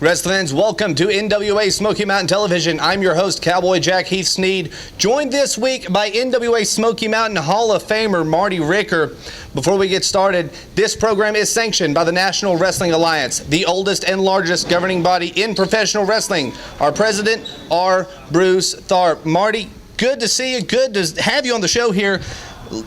Wrestling fans, welcome to NWA Smoky Mountain Television. I'm your host, Cowboy Jack Heath Sneed, joined this week by NWA Smoky Mountain Hall of Famer Marty Ricker. Before we get started, this program is sanctioned by the National Wrestling Alliance, the oldest and largest governing body in professional wrestling. Our president, R. Bruce Tharp. Marty, good to see you. Good to have you on the show here.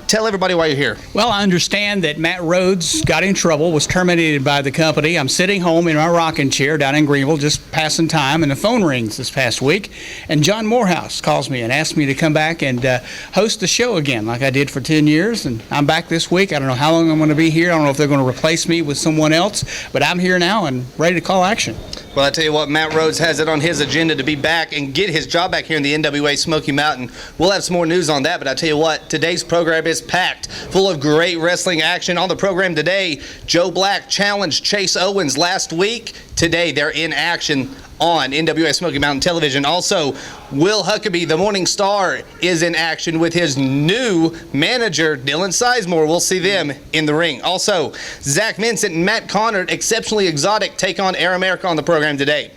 Tell everybody why you're here. Well, I understand that Matt Rhodes got in trouble, was terminated by the company. I'm sitting home in my rocking chair down in Greenville, just passing time, and the phone rings this past week, and John Morehouse calls me and asks me to come back and host the show again like I did for 10 years, and I'm back this week. I don't know how long I'm going to be here. I don't know if they're going to replace me with someone else, but I'm here now and ready to call action. Well, I tell you what, Matt Rhodes has it on his agenda to be back and get his job back here in the NWA Smoky Mountain. We'll have some more news on that, but I tell you what, today's program is packed, full of great wrestling action. On the program today, Joe Black challenged Chase Owens last week. Today, they're in action on NWA Smoky Mountain Television. Also, Will Huckabee, the Morning Star, is in action with his new manager, Dylan Seymore. We'll see them in the ring. Also, Zac Vincent Matt Conard, Exceptionally Exotic, take on Air America on the program today.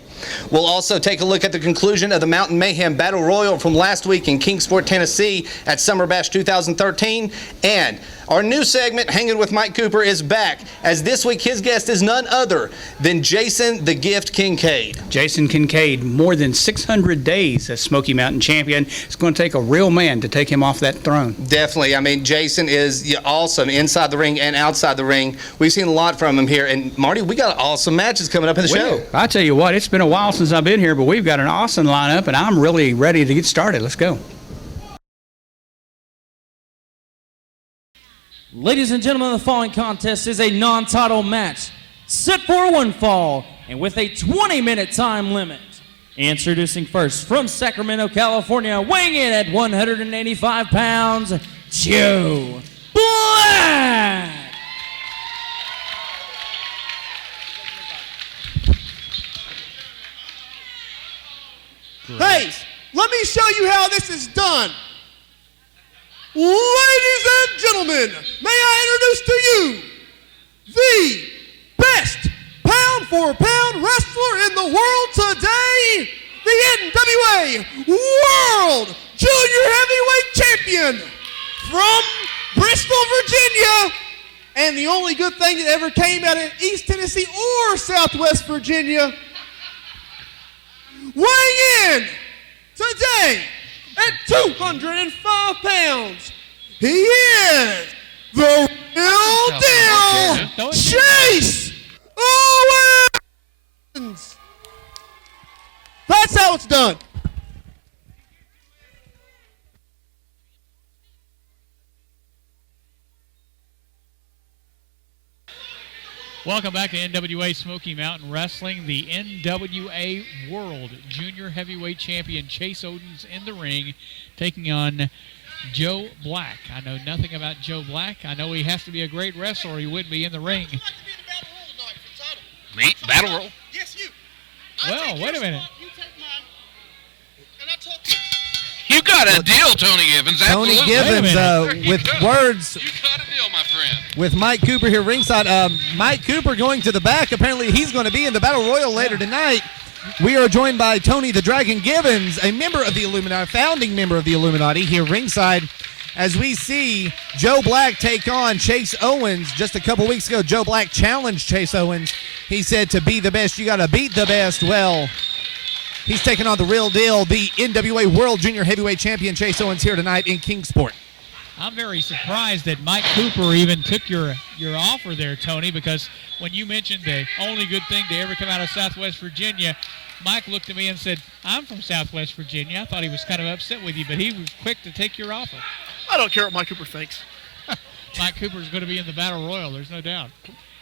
We'll also take a look at the conclusion of the Mountain Mayhem Battle Royal from last week in Kingsport, Tennessee at Summer Bash 2013. And our new segment, Hanging with Mike Cooper, is back, as this week his guest is none other than Jason the Gift Kincaid. Jason Kade, more than 600 days as Smoky Mountain Champion. It's going to take a real man to take him off that throne. Definitely. I mean, Jason is awesome inside the ring and outside the ring. We've seen a lot from him here. And, Marty, we got awesome matches coming up in the show. I tell you what, it's been a while since I've been here, but we've got an awesome lineup, and I'm really ready to get started. Let's go. Ladies and gentlemen, the following contest is a non-title match, set for one fall, and with a 20-minute time limit. Introducing first, from Sacramento, California, weighing in at 185 pounds, Joe Black! Hey, let me show you how this is done. Ladies and gentlemen, may I introduce to you the best pound-for-pound wrestler in the world today, the NWA World Junior Heavyweight Champion from Bristol, Virginia, and the only good thing that ever came out of East Tennessee or Southwest Virginia, weighing in today at 205 pounds, he is the real deal, Chase Owens! That's how it's done. Welcome back to NWA Smoky Mountain Wrestling. The NWA World Junior Heavyweight Champion Chase Owens in the ring, taking on Joe Black. I know nothing about Joe Black. I know he has to be a great wrestler or he wouldn't be in the ring. Me? Battle roll? Yes, you. Well, wait a minute. You take mine, and I talk to you. You got a deal, Tony Givens. Tony Absolutely. Givens with words You got a deal, my friend. with Mike Cooper here ringside. Mike Cooper going to the back. Apparently he's going to be in the Battle Royal later tonight. We are joined by Tony the Dragon Givens, a member of the Illuminati, founding member of the Illuminati, here ringside, as we see Joe Black take on Chase Owens. Just a couple weeks ago, Joe Black challenged Chase Owens. He said, to be the best, you got to beat the best. Well, he's taking on the real deal, the NWA World Junior Heavyweight Champion Chase Owens here tonight in Kingsport. I'm very surprised that Mike Cooper even took your offer there, Tony, because when you mentioned the only good thing to ever come out of Southwest Virginia, Mike looked at me and said, I'm from Southwest Virginia. I thought he was kind of upset with you, but he was quick to take your offer. I don't care what Mike Cooper thinks. Mike Cooper is going to be in the Battle Royal, there's no doubt.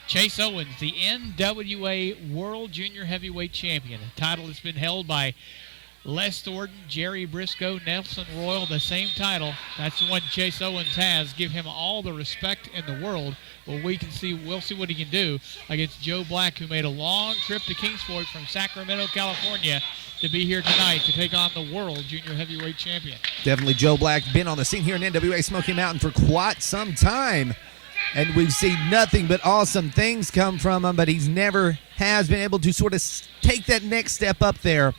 Chase Owens, the NWA World Junior Heavyweight Champion. A title that's been held by Les Thornton, Jerry Briscoe, Nelson Royal, the same title. That's the one Chase Owens has. Give him all the respect in the world. Well, we'll see what he can do against Joe Black, who made a long trip to Kingsport from Sacramento, California, to be here tonight to take on the World Junior Heavyweight Champion. Definitely Joe Black, been on the scene here in NWA Smoky Mountain for quite some time. And we've seen nothing but awesome things come from him, but he's never has been able to sort of take that next step up there.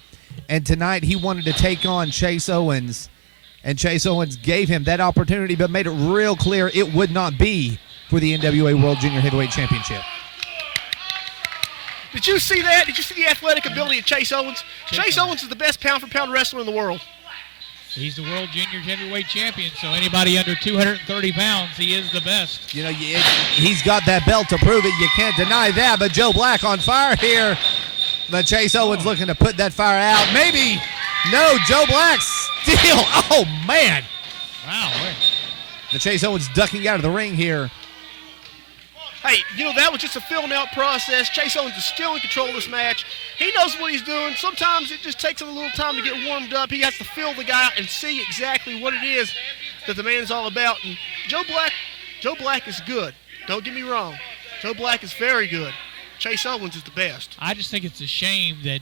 And tonight he wanted to take on Chase Owens. And Chase Owens gave him that opportunity, but made it real clear it would not be for the NWA World Junior Heavyweight Championship. Did you see that? Did you see the athletic ability of Chase Owens? Chase Owens is the best pound-for-pound wrestler in the world. He's the World Junior Heavyweight Champion, so anybody under 230 pounds, he is the best. You know, he's got that belt to prove it. You can't deny that. But Joe Black on fire here. But Chase Owens looking to put that fire out. Maybe. No, Joe Black still. Oh, man. Wow. The Chase Owens ducking out of the ring here. Hey, you know, that was just a filling out process. Chase Owens is still in control of this match. He knows what he's doing. Sometimes it just takes him a little time to get warmed up. He has to feel the guy out and see exactly what it is that the man is all about. And Joe Black is good. Don't get me wrong. Joe Black is very good. Chase Owens is the best. I just think it's a shame that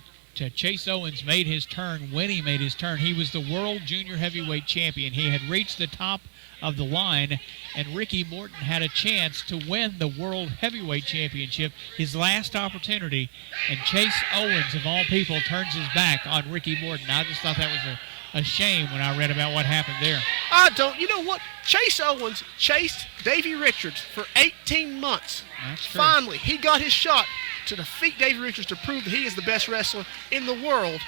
Chase Owens made his turn when he made his turn. He was the World Junior Heavyweight Champion. He had reached the top of the line, and Ricky Morton had a chance to win the World Heavyweight Championship, his last opportunity, and Chase Owens, of all people, turns his back on Ricky Morton. I just thought that was a shame when I read about what happened there. I don't. You know what? Chase Owens chased Davey Richards for 18 months. That's true. Finally, he got his shot to defeat Davey Richards to prove that he is the best wrestler in the world.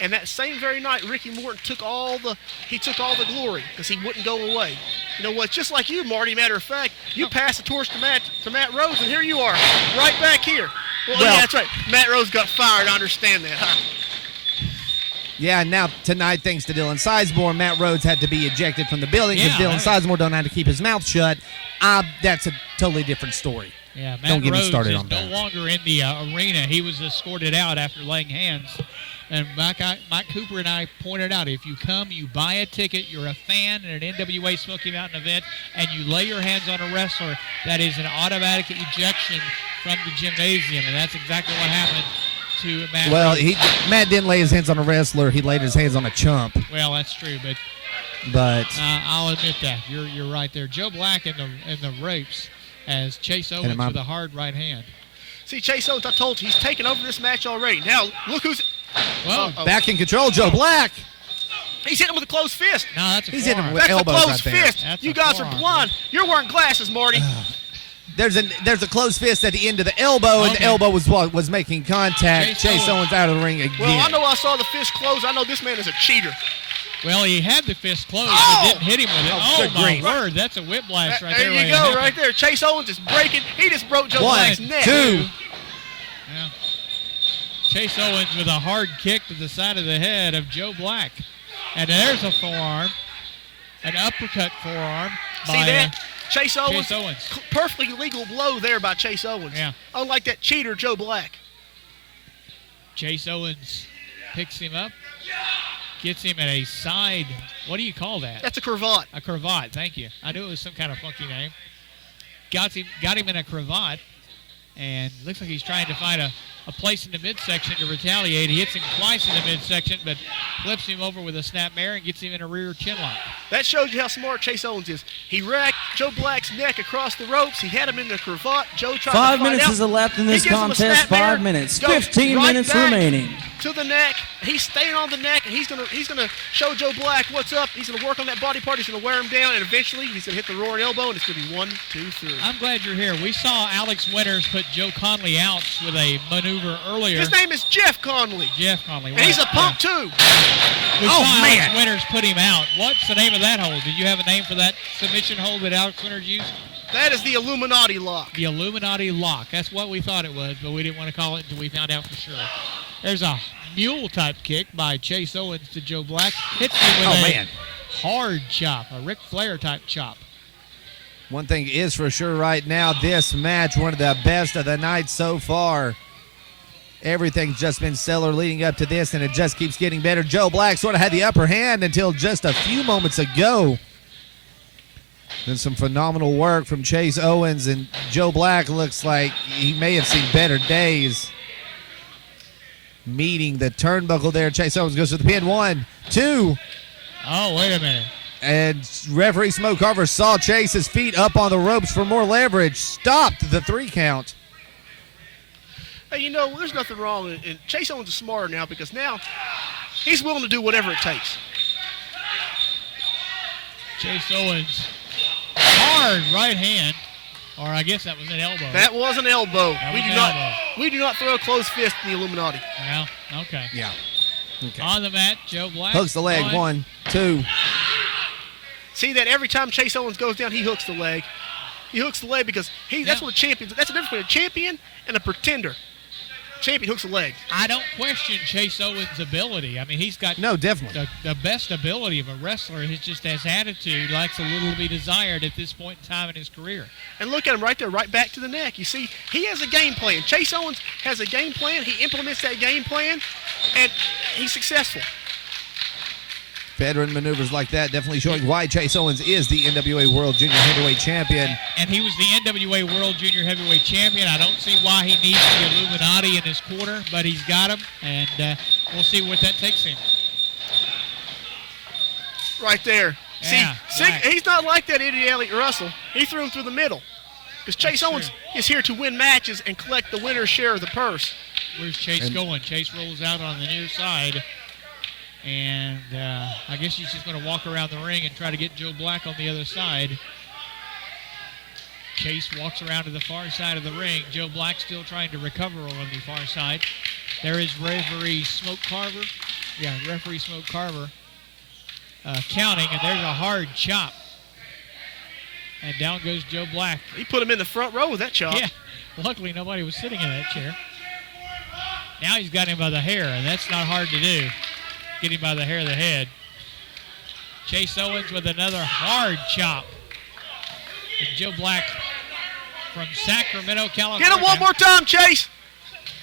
And that same very night, Ricky Morton took all the glory because he wouldn't go away. You know what? Just like you, Marty. Matter of fact, you passed the torch to Matt Rhodes, and here you are, right back here. Well, yeah, that's right. Matt Rhodes got fired. I understand that. Huh? Yeah, now tonight, thanks to Dylan Sizemore, Matt Rhodes had to be ejected from the building because Dylan Sizemore don't have to keep his mouth shut. That's a totally different story. Yeah, Matt Don't get me Rhodes started is on no that. longer in the arena. He was escorted out after laying hands. And Mike Cooper and I pointed out, if you come, you buy a ticket, you're a fan at an NWA Smoky Mountain event, and you lay your hands on a wrestler, that is an automatic ejection from the gymnasium. And that's exactly what happened to Matt. Well, Rhodes. Matt didn't lay his hands on a wrestler. He laid his hands on a chump. Well, that's true, But I'll admit that. You're right there. Joe Black in the ropes as Chase Owens with a hard right hand. See, Chase Owens, I told you, he's taken over this match already. Now, look who's... Well, back in control, Joe Black. He's hitting him with a closed fist. No, that's a He's hitting him forearm. with elbows a closed right there. fist. That's You a guys forearm, are blind. You're wearing glasses, Marty. There's a closed fist at the end of the elbow, and the elbow was making contact. Chase Owens out of the ring again. Well, I know I saw the fist close. I know this man is a cheater. Well, he had the fist closed, but didn't hit him with it. Oh, Oh, good my grief. word. That's a whiplash right there. There you go, right there. Chase Owens is breaking. He just broke Joe Black's neck. 2. Yeah. Chase Owens with a hard kick to the side of the head of Joe Black. And there's a forearm, an uppercut forearm. See by, that? Chase Owens. Chase Owens. Perfectly legal blow there by Chase Owens. Yeah. Unlike that cheater, Joe Black. Chase Owens picks him up, gets him at a side. What do you call that? That's a cravat. A cravat, thank you. I knew it was some kind of funky name. Got him in a cravat, and looks like he's trying to find a place in the midsection to retaliate. He hits him twice in the midsection, but flips him over with a snapmare and gets him in a rear chin lock. That shows you how smart Chase Owens is. He racked Joe Black's neck across the ropes. He had him in the cravat. Joe tried to 5 fight minutes out. is elapsed in He this gives him a contest. snapmare, 5 minutes. goes 15 right minutes back remaining. To the neck. He's staying on the neck, and he's gonna show Joe Black what's up. He's gonna work on that body part. He's gonna wear him down, and eventually he's gonna hit the roaring elbow, and it's gonna be 1, 2, 3. I'm glad you're here. We saw Alex Winters put Joe Conley out with a maneuver earlier. His name is Jeff Conley. Jeff Conley. And he's a punk too. We saw Alex Winters put him out. What's the name of that hold? Did you have a name for that submission hold that Alex Winters used? That is the Illuminati lock. The Illuminati lock. That's what we thought it was, but we didn't want to call it until we found out for sure. There's a mule-type kick by Chase Owens to Joe Black. Hits him with a hard chop, a Ric Flair-type chop. One thing is for sure right now, this match, one of the best of the night so far. Everything's just been stellar leading up to this, and it just keeps getting better. Joe Black sort of had the upper hand until just a few moments ago. Then some phenomenal work from Chase Owens, and Joe Black looks like he may have seen better days. Meeting the turnbuckle there. Chase Owens goes to the pin. 1, 2. Oh, wait a minute. And referee Smoke Carver saw Chase's feet up on the ropes for more leverage. Stopped the 3 count. Hey, you know, there's nothing wrong. And Chase Owens is smarter now because now he's willing to do whatever it takes. Chase Owens, hard right hand, or I guess that was an elbow. That was an elbow. That We was do an not. elbow. We do not throw a closed fist in the Illuminati. Well, okay. Yeah. Okay. On the mat, Joe Black. Hooks the leg. 1, 2. See that every time Chase Owens goes down, he hooks the leg. He hooks the leg because that's what a champion. That's the difference between a champion and a pretender. Champion hooks the leg. I don't question Chase Owens' ability. I mean, he's got definitely the best ability of a wrestler. He just has attitude, likes a little to be desired at this point in time in his career. And look at him right there, right back to the neck. You see, he has a game plan. Chase Owens has a game plan. He implements that game plan, and he's successful. Veteran maneuvers like that definitely showing why Chase Owens is the NWA World Junior Heavyweight Champion. And he was the NWA World Junior Heavyweight Champion. I don't see why he needs the Illuminati in his corner, but he's got him, and we'll see what that takes him. Right there. Yeah, See, right. he's not like that Eddie Elliott Russell. He threw him through the middle. Because Chase Owens is here to win matches and collect the winner's share of the purse. Where's Chase going? Chase rolls out on the near side. And I guess he's just going to walk around the ring and try to get Joe Black on the other side. Chase walks around to the far side of the ring. Joe Black still trying to recover on the far side. There is referee Smoke Carver. Yeah, referee Smoke Carver counting, and there's a hard chop. And down goes Joe Black. He put him in the front row with that chop. Yeah, luckily nobody was sitting in that chair. Now he's got him by the hair, and that's not hard to do. Get him by the hair of the head. Chase Owens with another hard chop. And Joe Black from Sacramento, California. Get him one more time, Chase.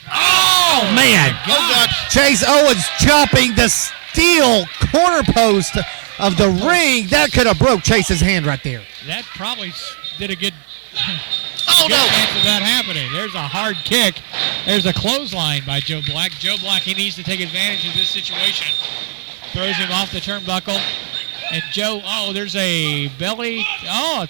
Oh, man. Oh, God. Chase Owens chopping the steel corner post of the ring. That could have broke Chase's hand right there. That probably did a good, Oh, no. chance of that happening. There's a hard kick. There's a clothesline by Joe Black. Joe Black, he needs to take advantage of this situation. Throws him off the turnbuckle. And Joe, there's a belly. Oh,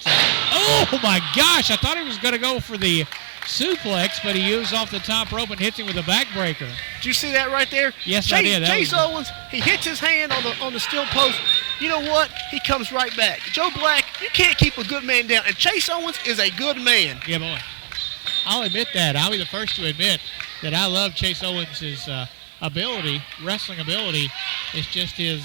my gosh. I thought he was going to go for the suplex, but he moves off the top rope and hits him with a backbreaker. Did you see that right there? Yes, I did. Chase Owens, he hits his hand on the steel post. You know what? He comes right back. Joe Black, you can't keep a good man down. And Chase Owens is a good man. Yeah, boy. I'll admit that. I'll be the first to admit that I love Chase Owens' ability, wrestling ability. It's just his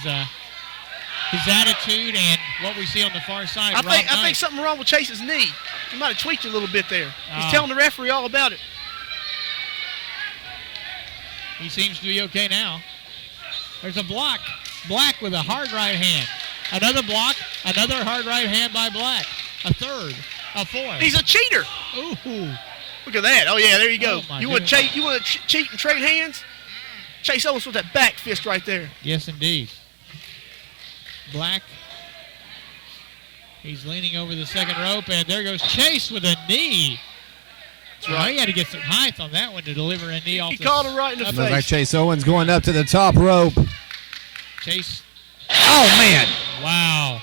attitude and what we see on the far side. I think something wrong with Chase's knee. He might have tweaked it a little bit there. He's telling the referee all about it. He seems to be okay now. There's a block. Black with a hard right hand. Another block. Another hard right hand by Black. A third. A fourth. He's a cheater. Ooh. Look at that. Oh, yeah, there you go. Oh, You want to cheat and trade hands? Chase Owens with that back fist right there. Yes, indeed. Black. He's leaning over the second rope, and there goes Chase with a knee. That's right. He had to get some height on that one to deliver a knee off. He called him right in the face. Looks like Chase Owens going up to the top rope. Chase. Oh, man. Wow.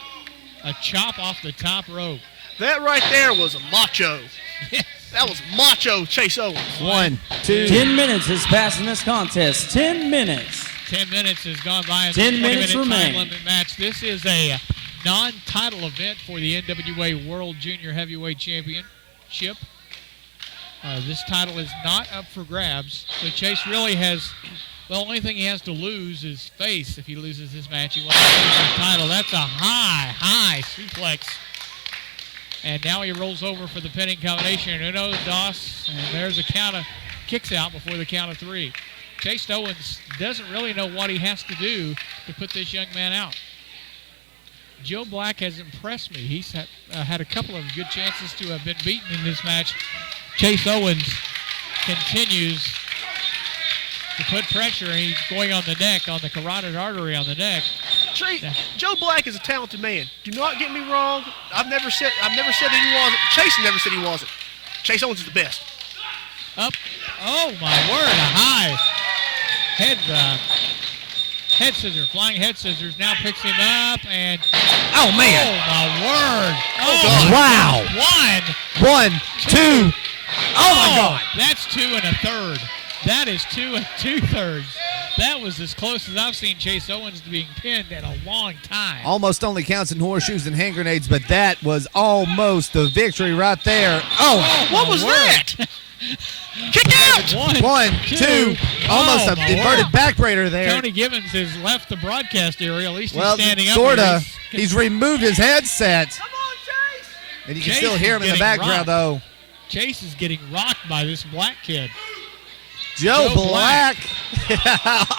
A chop off the top rope. That right there was a macho. Yes. That was macho Chase Owens. 1, 2. 10 minutes has passed in this contest. 10 minutes. 10 minutes has gone by in 10 this minutes 20-minute time remain. limit match. This is a non-title event for the NWA World Junior Heavyweight Championship. This title is not up for grabs. So Chase really has, the only thing he has to lose is face. If he loses this match, he won't lose his title. That's a high suplex. And now he rolls over for the pinning combination. Uno, dos, and there's a count of kicks out before the count of 3. Chase Owens doesn't really know what he has to do to put this young man out. Joe Black has impressed me. He's had a couple of good chances to have been beaten in this match. Chase Owens continues to put pressure, and he's going on the neck, on the carotid artery on the neck. Joe Black is a talented man. Do not get me wrong. I've never said that he wasn't. Chase never said he wasn't. Chase Owens is the best. Up. Oh, my word. A high head Head scissors, flying head scissors. Now picks him up and. Oh, man. Oh, my word. Wow. 1, 2. Oh, my God. That's 2 1/3. That is 2 2/3. That was as close as I've seen Chase Owens being pinned in a long time. Almost only counts in horseshoes and hand grenades, but that was almost the victory right there. Oh, What was that? Kick out! 1, 2. Almost an inverted backbreaker there. Tony Givens has left the broadcast area. At least he's Well, standing up. sort here. of. He's removed his headset. Come on, Chase! And you can Chase still hear him is in the getting background, rocked. though. Chase is getting rocked by this black kid. Joe Joe Black.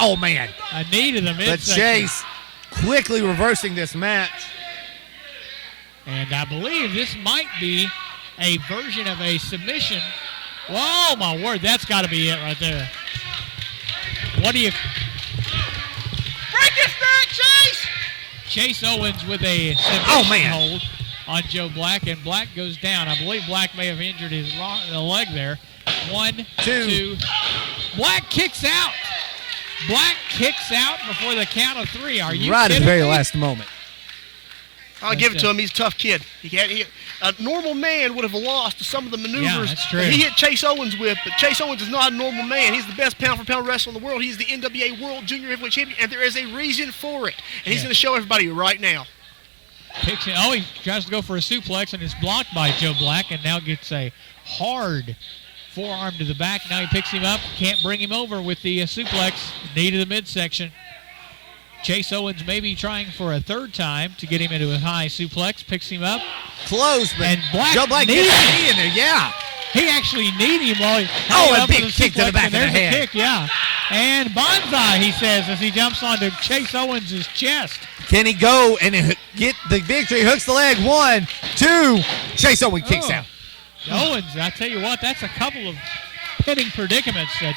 Oh, man. A knee to the But midsection. Chase quickly reversing this match. And I believe this might be a version of a submission. Whoa, my word, that's got to be it right there. What do you... Break his neck, Chase! Chase Owens with a submission hold on Joe Black, and Black goes down. I believe Black may have injured his leg there. 1, 2. Black kicks out. Black kicks out before the count of 3. Are you Right at the kidding very me? last moment. I'll give it to him. He's a tough kid. A normal man would have lost to some of the maneuvers that's true. that he hit Chase Owens with, but Chase Owens is not a normal man. He's the best pound-for-pound wrestler in the world. He's the NWA World Junior Heavyweight Champion, and there is a reason for it. And he's going to show everybody right now. Kicks it. Oh, he tries to go for a suplex and is blocked by Joe Black, and now gets a hard forearm to the back. Now he picks him up. Can't bring him over with the suplex. Knee to the midsection. Chase Owens maybe trying for a third time to get him into a high suplex. Picks him up. Close, but And Black Joe Black kneed gets him. a knee in there. Yeah. He actually kneed him while he Oh, held a up big with kick to the suplex, back and of the there's a head. kick, yeah. And Bonsai, he says, as he jumps onto Chase Owens' chest. Can he go and get the victory? Hooks the leg. 1, 2. Chase Owens kicks out. Owens, I tell you what, that's a couple of pitting predicaments that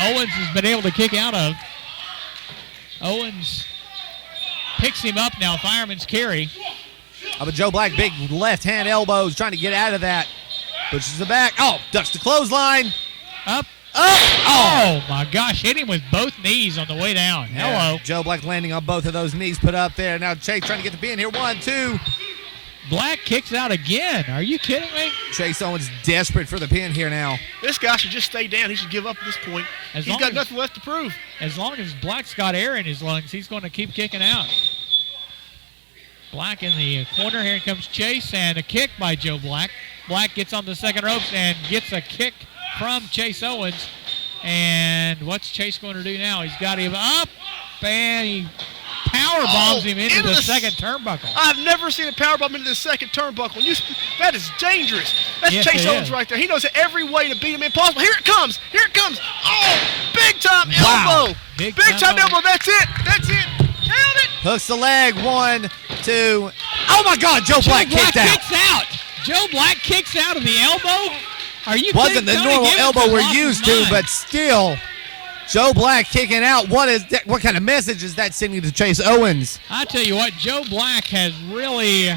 Owens has been able to kick out of. Owens picks him up now, fireman's carry. But Joe Black, big left hand elbows, trying to get out of that. Pushes the back. Oh, ducks the clothesline. Up. Oh. My gosh, hit him with both knees on the way down. Hello. Joe Black landing on both of those knees put up there. Now Chase trying to get the pin here. 1, 2. Black kicks out again. Are you kidding me? Chase Owens desperate for the pin here now. This guy should just stay down. He should give up at this point. As He's long got as- nothing left to prove. As long as Black's got air in his lungs, he's going to keep kicking out. Black in the corner. Here comes Chase, and a kick by Joe Black. Black gets on the second ropes and gets a kick from Chase Owens. And what's Chase going to do now? He's got him up, and he power bombs him into the second turnbuckle. I've never seen a powerbomb into the second turnbuckle. That is dangerous. That's Yes, Chase it Owens is. right there. He knows every way to beat him impossible. Here it comes. Here it comes. Oh, big time Wow. elbow. Big Big time time elbow. That's it. That's it. Count it. Hooks the leg. 1, 2. Oh my God, Joe Black kicked out. Kicks out. Joe Black kicks out of the elbow. Are you Wasn't kidding? the Tony normal Givens elbow has we're lost his used to, mind. but still, Joe Black kicking out. What kind of message is that sending to Chase Owens? I tell you what, Joe Black has really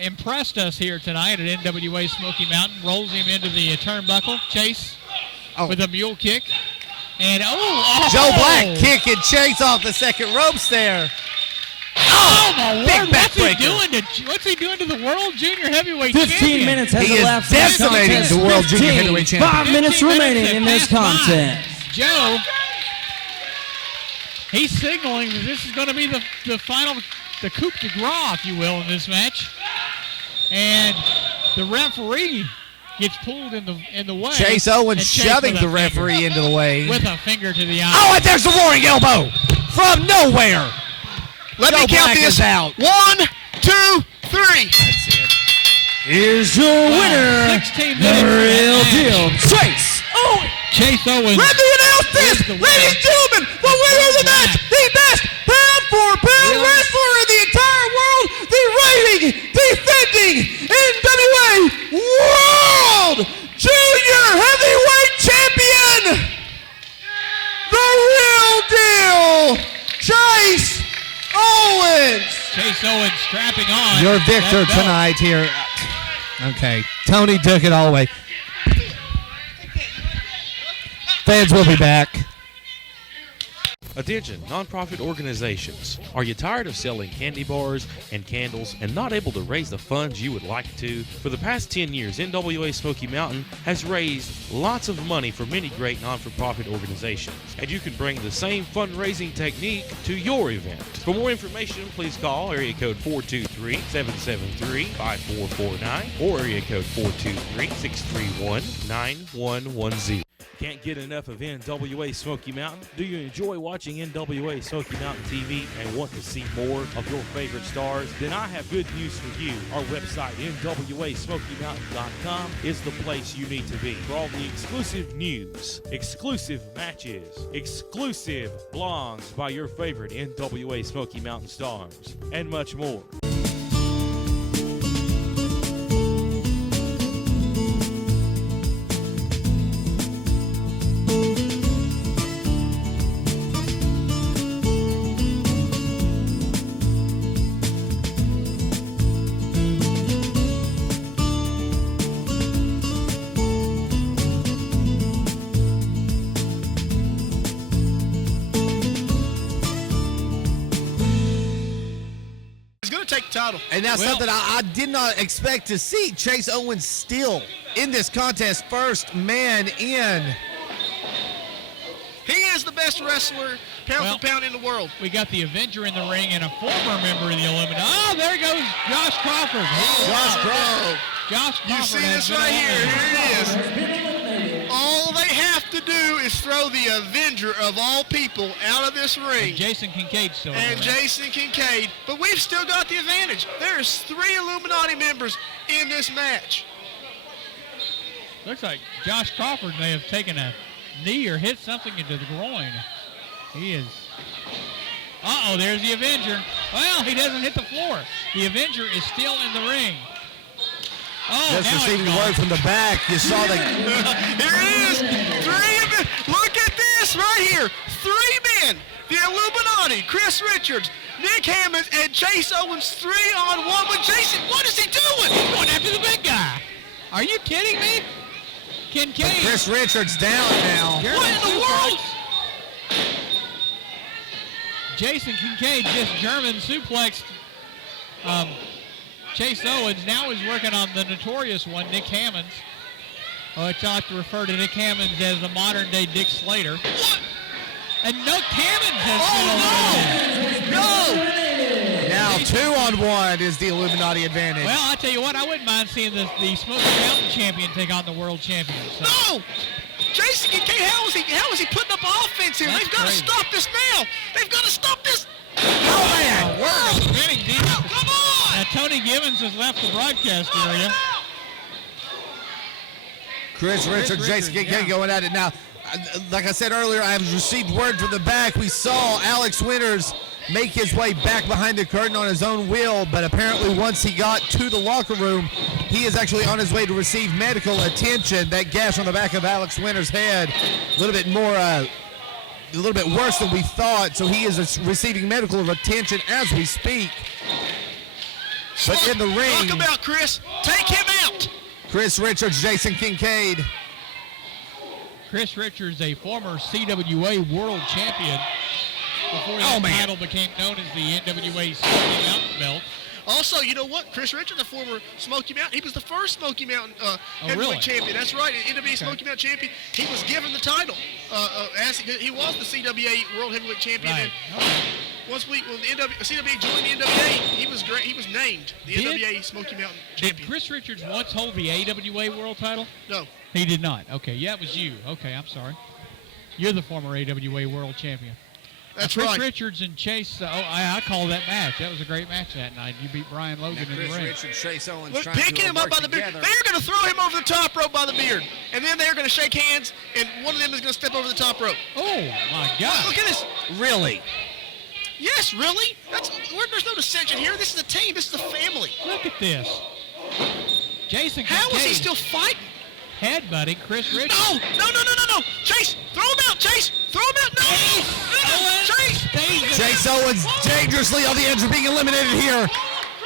impressed us here tonight at NWA Smoky Mountain. Rolls him into the turnbuckle. Chase with a mule kick. And Joe Black kicking Chase off the second ropes there. Oh, my big word. backbreaker. What's he doing to the World Junior Heavyweight 15 Champion? minutes has He is elapsed in this decimating contest. the World Junior 15, Heavyweight Champion. 5 minutes 15 remaining minutes in this have passed by. contest. Joe, he's signaling that this is going to be the final, the coup de grace, if you will, in this match. And the referee gets pulled in the way. Chase Owens and Chase shoving with a the referee finger, into the way. with a finger to the eye. Oh, and there's the roaring elbow from nowhere. Let Joe me count Black this. is out. 1, 2, 3. That's it. Here's your winner, 16 the minutes. real of that deal, match. Chase Owens. Chase Owens. Let me announce this, is the winner. ladies and gentlemen, the winner of the match, the best pound-for-pound wrestler in the entire world, the reigning, defending NWA World Junior Heavyweight Champion, the real deal, Chase Owens. Chase Owens strapping on. Your victor that belt. tonight here. Okay, Tony took it all the way. Fans will be back. Attention, nonprofit organizations. Are you tired of selling candy bars and candles and not able to raise the funds you would like to? For the past 10 years, NWA Smoky Mountain has raised lots of money for many great non-for-profit organizations, and you can bring the same fundraising technique to your event. For more information, please call area code 423-773-5449 or area code 423-631-9110. Can't get enough of NWA Smoky Mountain? Do you enjoy watching NWA Smoky Mountain TV and want to see more of your favorite stars? Then I have good news for you. Our website, NWASmokyMountain.com, is the place you need to be for all the exclusive news, exclusive matches, exclusive blogs by your favorite NWA Smoky Mountain stars, and much more. And that's something I did not expect to see. Chase Owens still in this contest, first man in. He is the best wrestler, pound for pound, in the world. We got the Avenger in the ring and a former member of the Illuminati. Oh, there goes Josh Crawford. Josh Crawford. Josh Crawford. You see this right here. Here it is. All they have to do is throw the Avenger of all people out of this ring. And Jason Kincaid still. And Jason Kade. But we've still got the advantage. There's 3 Illuminati members in this match. Looks like Josh Crawford may have taken a knee or hit something into the groin. He is. Uh-oh, there's the Avenger. Well, he doesn't hit the floor. The Avenger is still in the ring. Oh, just receiving word from the back. You saw the. Here it is. 3 of them. Look at this right here. 3 men. The Illuminati, Chris Richards, Nick Hammond, and Chase Owens 3-on-1 with Jason. What is he doing? He's going after the big guy. Are you kidding me? Kincaid. Chris Richards down now. What in the world? Jason Kincaid just German suplexed Chase Owens. Now he's working on the notorious one, Nick Hammonds. Oh, I like to refer to Nick Hammonds as the modern-day Dick Slater. What? And Nick Hammonds has been No! Now 2-on-1 is the Illuminati advantage. Well, I tell you what, I wouldn't mind seeing the Smoky Mountain champion take on the world champion. So. No! Jason Kade, how is he putting up offense here? They've got to stop this now. They've got to stop this. Oh, man. Spinning deep. Oh, come on! Now, Tony Givens has left the broadcast area. Chris Richards, Jason Kade going at it now. Like I said earlier, I have received word from the back. We saw Alex Winters make his way back behind the curtain on his own will, but apparently once he got to the locker room, he is actually on his way to receive medical attention. That gash on the back of Alex Winters' head, a little bit worse than we thought, so he is receiving medical attention as we speak. But in the ring, talk about Chris. Take him out. Chris Richards, Jason Kincaid. Chris Richards, a former CWA world champion before that title became known as the NWA Smoky Mountain belt. Also, you know what? Chris Richards, a former Smoky Mountain, he was the first Smoky Mountain heavyweight champion. That's right, NWA Smoky Mountain champion. He was given the title. He was the CWA World Heavyweight Champion. Right. When the CWA joined the NWA, he was great. He was named the NWA Smoky Mountain champion. Did Chris Richards once hold the AWA world title? No. He did not. Okay, yeah, it was you. Okay, I'm sorry. You're the former AWA world champion. That's Chris right. Richards and Chase. I call that match. That was a great match that night. You beat Brian Logan in the ring. Richards, Chase Owens, Look, picking him up by the beard. They're going to throw him over the top rope by the beard. And then they're going to shake hands, and one of them is going to step over the top rope. Oh, my God. Look at this. Really? Yes, really? There's no dissension here. This is a team. This is a family. Look at this. Jason How Kincaid is he still fighting? headbutting Chris Richards. No. Chase, throw him out, Chase. Throw him out. No. Chase. Chase Owens dangerously on the edge of being eliminated here.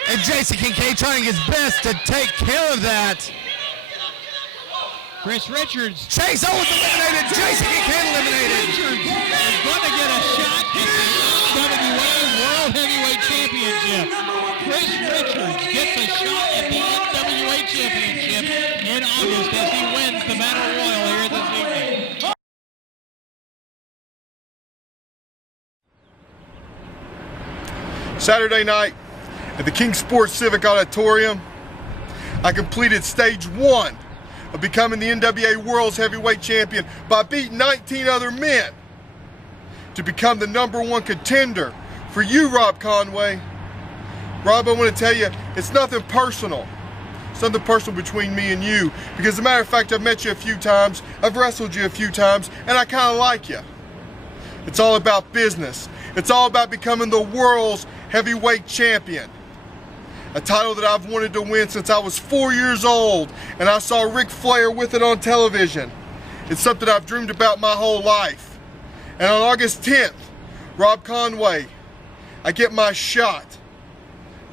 And Jason Kincaid trying his best to take care of that. Chris Richards. Chase Owens eliminated. Jason Kade eliminated. Richards is going to get a shot at the NWA World Heavyweight Championship. Chris Richards gets a shot at the NWA Championship in August as he wins the Battle Royal here this evening. Saturday night at the King Sports Civic Auditorium, I completed stage 1 of becoming the NWA World's Heavyweight Champion by beating 19 other men to become the #1 contender for you, Rob Conway. Rob, I want to tell you, it's nothing personal. It's nothing personal between me and you, because as a matter of fact, I've met you a few times, I've wrestled you a few times, and I kind of like you. It's all about business. It's all about becoming the world's heavyweight champion. A title that I've wanted to win since I was 4 years old, and I saw Ric Flair with it on television. It's something I've dreamed about my whole life. And on August 10th, Rob Conway, I get my shot.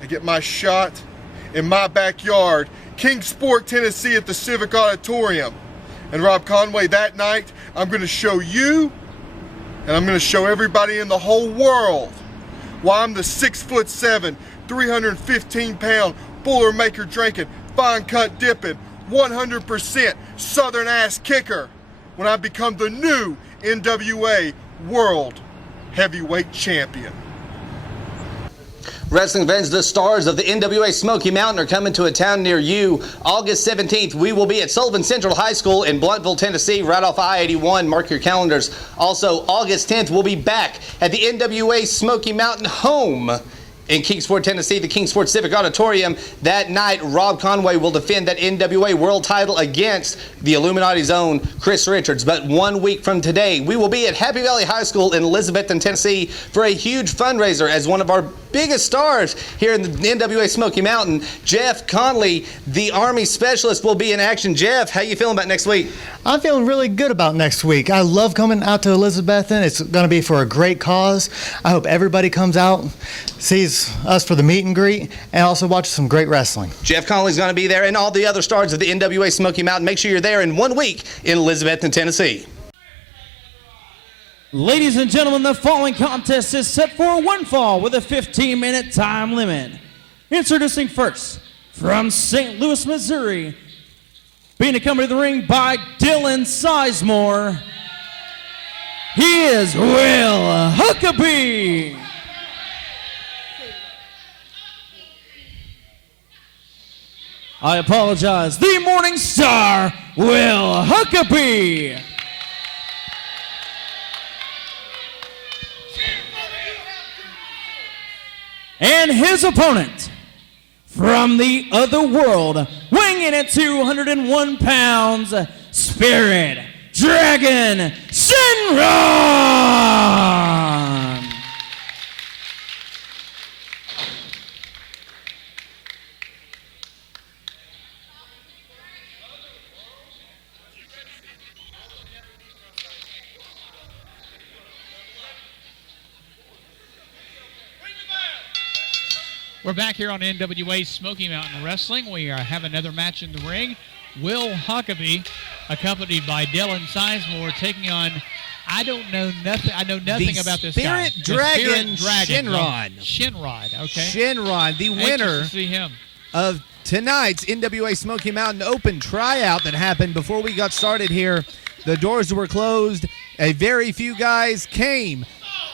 I get my shot in my backyard, Kingsport, Tennessee at the Civic Auditorium. And Rob Conway, that night, I'm going to show you, and I'm going to show everybody in the whole world why I'm the 6'7", 315-pound Boilermaker drinking, fine cut dipping, 100% Southern ass kicker when I become the new NWA World Heavyweight Champion. Wrestling fans, the stars of the NWA Smoky Mountain are coming to a town near you. August 17th, we will be at Sullivan Central High School in Blountville, Tennessee, right off I-81. Mark your calendars. Also, August 10th, we'll be back at the NWA Smoky Mountain home in Kingsport, Tennessee, the Kingsport Civic Auditorium. That night, Rob Conway will defend that NWA World title against the Illuminati's own Chris Richards. But 1 week from today, we will be at Happy Valley High School in Elizabethton, Tennessee for a huge fundraiser as one of our biggest stars here in the NWA Smoky Mountain, Jeff Conley, the Army Specialist, will be in action. Jeff, how you feeling about next week? I'm feeling really good about next week. I love coming out to Elizabethton. It's going to be for a great cause. I hope everybody comes out, sees us for the meet and greet, and also watches some great wrestling. Jeff Conley's going to be there, and all the other stars of the NWA Smoky Mountain. Make sure you're there in 1 week in Elizabethton, Tennessee. Ladies and gentlemen, the following contest is set for one fall with a 15-minute time limit. Introducing first, from St. Louis, Missouri, being accompanied to the ring by Dylan Sizemore, he is Will Huckabee. I apologize, the Morning Star, Will Huckabee. And his opponent, from the other world, weighing in at 201 pounds, Spirit Dragon Shinron. We're back here on NWA Smoky Mountain Wrestling. We have another match in the ring. Will Huckabee, accompanied by Dylan Sizemore, taking on, I know nothing about this guy. Spirit Dragon Shinron. Shinron, okay. Shinron, the winner to see him. of tonight's NWA Smoky Mountain Open tryout that happened before we got started here. The doors were closed. A very few guys came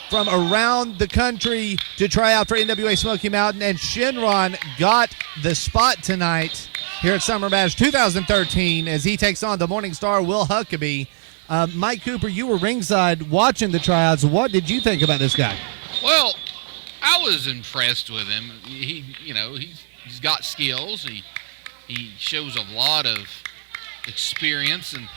from around the country to try out for NWA Smoky Mountain, and Shinron got the spot tonight here at Summer Bash 2013 as he takes on the Morning Star, Will Huckabee. Mike Cooper, you were ringside watching the tryouts. What did you think about this guy? Well, I was impressed with him. He's got skills. He shows a lot of experience. And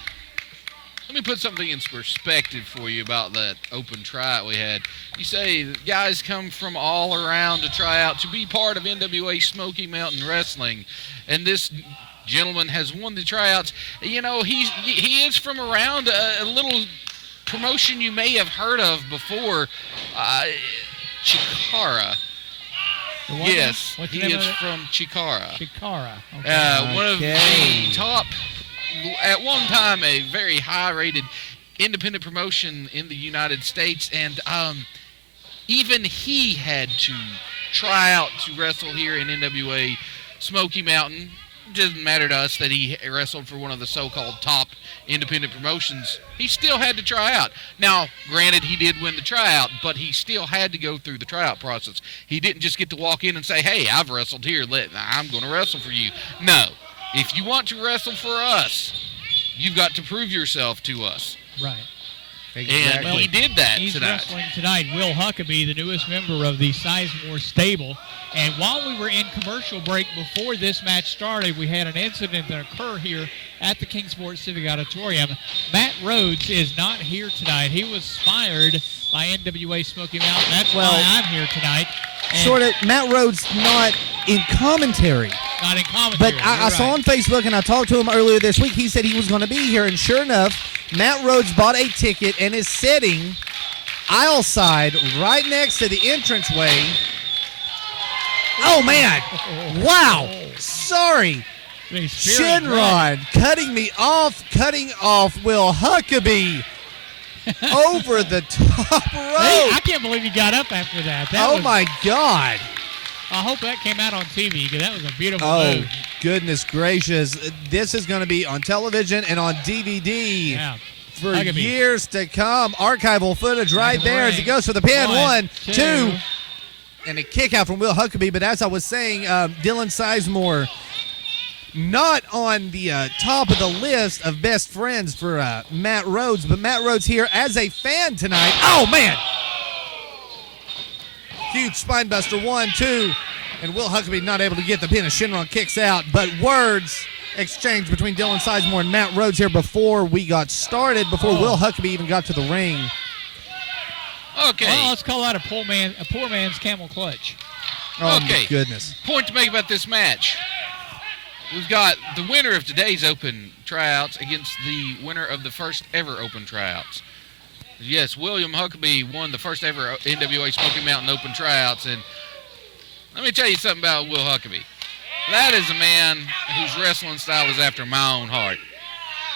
let me put something in perspective for you about that open tryout we had. You say that guys come from all around to try out to be part of NWA Smoky Mountain Wrestling, and this gentleman has won the tryouts. He is from around a little promotion you may have heard of before, Chikara. Yes, he is from Chikara. Chikara. Okay. One of the top at one time a very high-rated independent promotion in the United States, and even he had to try out to wrestle here in NWA Smoky Mountain. It doesn't matter to us that he wrestled for one of the so-called top independent promotions. He still had to try out. Now, granted, he did win the tryout, but he still had to go through the tryout process. He didn't just get to walk in and say, hey, I've wrestled here. I'm going to wrestle for you. No. If you want to wrestle for us, you've got to prove yourself to us. Right. Exactly. And he did that He's tonight. wrestling tonight Will Huckabee, the newest member of the Sizemore stable. And while we were in commercial break before this match started, we had an incident that occurred here at the Kingsport Civic Auditorium. Matt Rhodes is not here tonight. He was fired by NWA Smoky Mountain. That's why I'm here tonight. And Matt Rhodes not in commentary. Not in commentary. But I saw on Facebook, and I talked to him earlier this week. He said he was going to be here, and sure enough, Matt Rhodes bought a ticket and is sitting aisle side right next to the entranceway. Oh, man. Wow. Sorry. Shinron cutting off Will Huckabee over the top rope. Hey, I can't believe he got up after that. My God. I hope that came out on TV because that was a beautiful move. Goodness gracious. This is going to be on television and on DVD for years to come. Archival footage right there as he goes for the pin. One, two, and a kick out from Will Huckabee. But as I was saying, Dylan Sizemore not on the top of the list of best friends for Matt Rhodes, but Matt Rhodes here as a fan tonight. Oh, man. Huge spine buster, 1, 2, and Will Huckabee not able to get the pin as Shinron kicks out. But words exchanged between Dylan Sizemore and Matt Rhodes here before we got started, before Will Huckabee even got to the ring. Okay. Well, let's call that a poor man's camel clutch. Oh, okay. My goodness. Point to make about this match. We've got the winner of today's open tryouts against the winner of the first ever open tryouts. Yes, William Huckabee won the first ever NWA Smoky Mountain Open tryouts, and let me tell you something about Will Huckabee. That is a man whose wrestling style is after my own heart.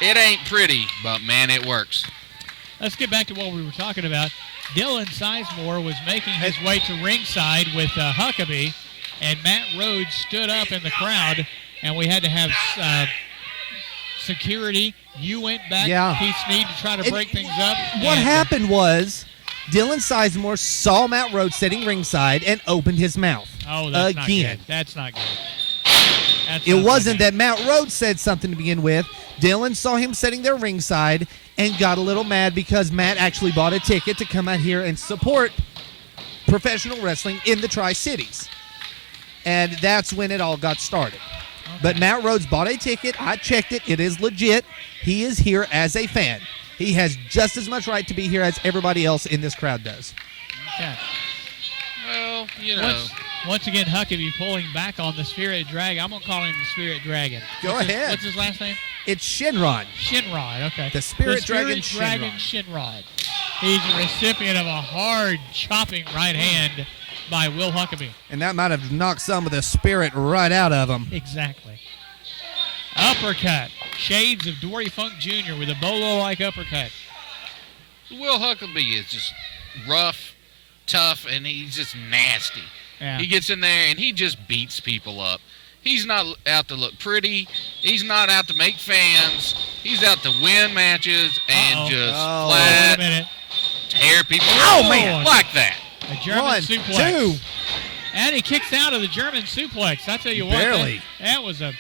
It ain't pretty, but man, it works. Let's get back to what we were talking about. Dylan Sizemore was making his way to ringside with Huckabee, and Matt Rhodes stood up in the crowd, and we had to have security. You went back, Keith Snead, to try to break things up. What happened was Dylan Sizemore saw Matt Rhodes sitting ringside and opened his mouth. Oh, that's again. not good. That's not good. It wasn't that Matt Rhodes said something to begin with. Dylan saw him sitting there ringside and got a little mad because Matt actually bought a ticket to come out here and support professional wrestling in the Tri-Cities. And that's when it all got started. Okay. But Matt Rhodes bought a ticket. I checked it. It is legit. He is here as a fan. He has just as much right to be here as everybody else in this crowd does. Okay. Well, you know. Once again, Huckabee pulling back on the Spirit Dragon. I'm going to call him the Spirit Dragon. Go ahead. What's his last name? It's Shinron. Shinron, okay. The Spirit Dragon Shinron. He's a recipient of a hard chopping right hand by Will Huckabee. And that might have knocked some of the spirit right out of him. Exactly. Uppercut. Shades of Dory Funk Jr. with a bolo-like uppercut. Will Huckabee is just rough, tough, and he's just nasty. Yeah. He gets in there and he just beats people up. He's not out to look pretty. He's not out to make fans. He's out to win matches and just flat tear people like that. A German suplex. 2. And he kicks out of the German suplex. I tell you what, that was a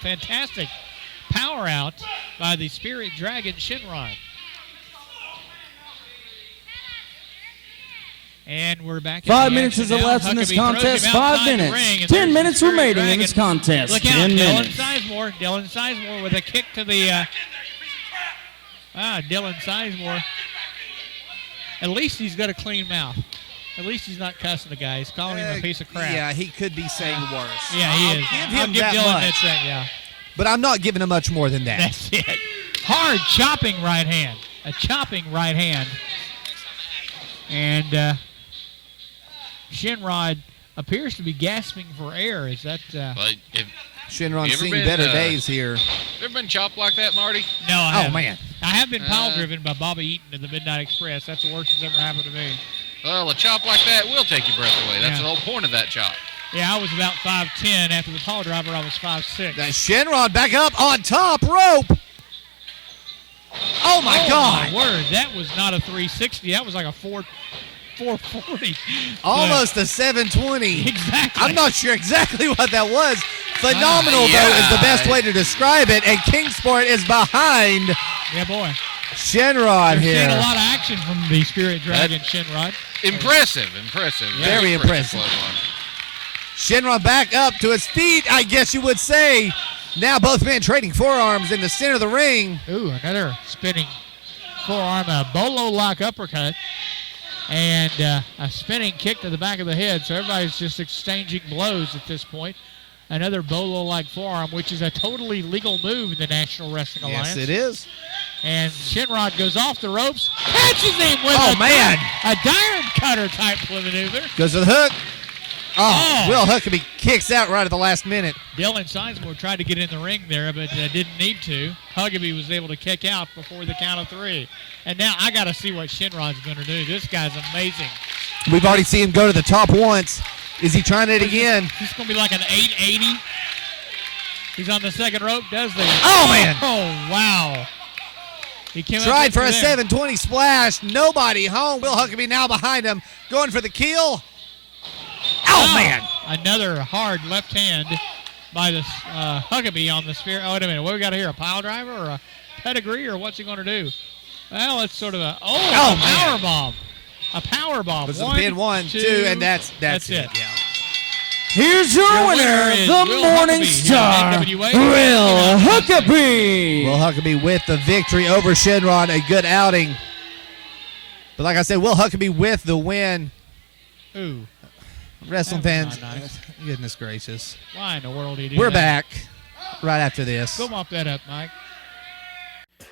fantastic power out by the Spirit Dragon Shinron. And we're back. 5 minutes is elapsed in this contest. 5 minutes. 10 minutes remaining in this contest. Look out, 10 Dylan minutes. Sizemore. Dylan Sizemore with a kick to the. Dylan Sizemore. At least he's got a clean mouth. At least he's not cussing the guy. He's calling him a piece of crap. Yeah, he could be saying worse. Yeah, he is. I'll give Dylan that, yeah. But I'm not giving him much more than that. That's it. Hard chopping right hand. A chopping right hand. And Shinron appears to be gasping for air. Is that... But Shinron's seen better days here. Ever been chopped like that, Marty? No, I haven't. man. I have been pile driven by Bobby Eaton in the Midnight Express. That's the worst that's ever happened to me. Well, a chop like that will take your breath away. That's Yeah. the whole point of that chop. Yeah, I was about 5'10". After the pile driver, I was 5'6". Now Shinron back up on top rope. Oh my God! My word, that was not a 360. That was like a 440. Almost a 720. Exactly. I'm not sure exactly what that was. Phenomenal, though, is the best way to describe it. And Kingsport is behind Yeah, boy. Shinron We're here. seeing a lot of action from the Spirit Dragon Shinron. Impressive. Very impressive. Shinron back up to his feet, I guess you would say. Now both men trading forearms in the center of the ring. Ooh, another spinning forearm, a bolo-like uppercut, and a spinning kick to the back of the head. So everybody's just exchanging blows at this point. Another bolo-like forearm, which is a totally legal move in the National Wrestling Alliance. Yes, it is. And Shinron goes off the ropes, catches him with a diamond cutter type maneuver. Goes to the hook. Oh, Will Huckabee kicks out right at the last minute. Dylan Sizemore tried to get in the ring there, but didn't need to. Huckabee was able to kick out before the count of 3. And now I got to see what Shinron's going to do. This guy's amazing. We've already seen him go to the top once. Is he trying it again? This is going to be like an 880. He's on the second rope, does the... Oh, man. Oh, wow. He came Tried for a 720 splash. Nobody home. Will Huckabee now behind him. Going for the keel. Oh, man. Another hard left hand by the Huckabee on the spear. Oh, wait a minute. What we got here? A pile driver or a pedigree, or what's he going to do? Well, it's sort of a power bomb. A power bomb. This is a pin 1, 2, and that's it. Yeah. Here's your winner, the Morning Star, Will Huckabee. Will Huckabee with the victory over Shinron. A good outing. But like I said, Will Huckabee with the win. Ooh. Wrestling That was fans, not nice. goodness gracious. Why in the world do you do We're that? back right after this. Go mop that up, Mike.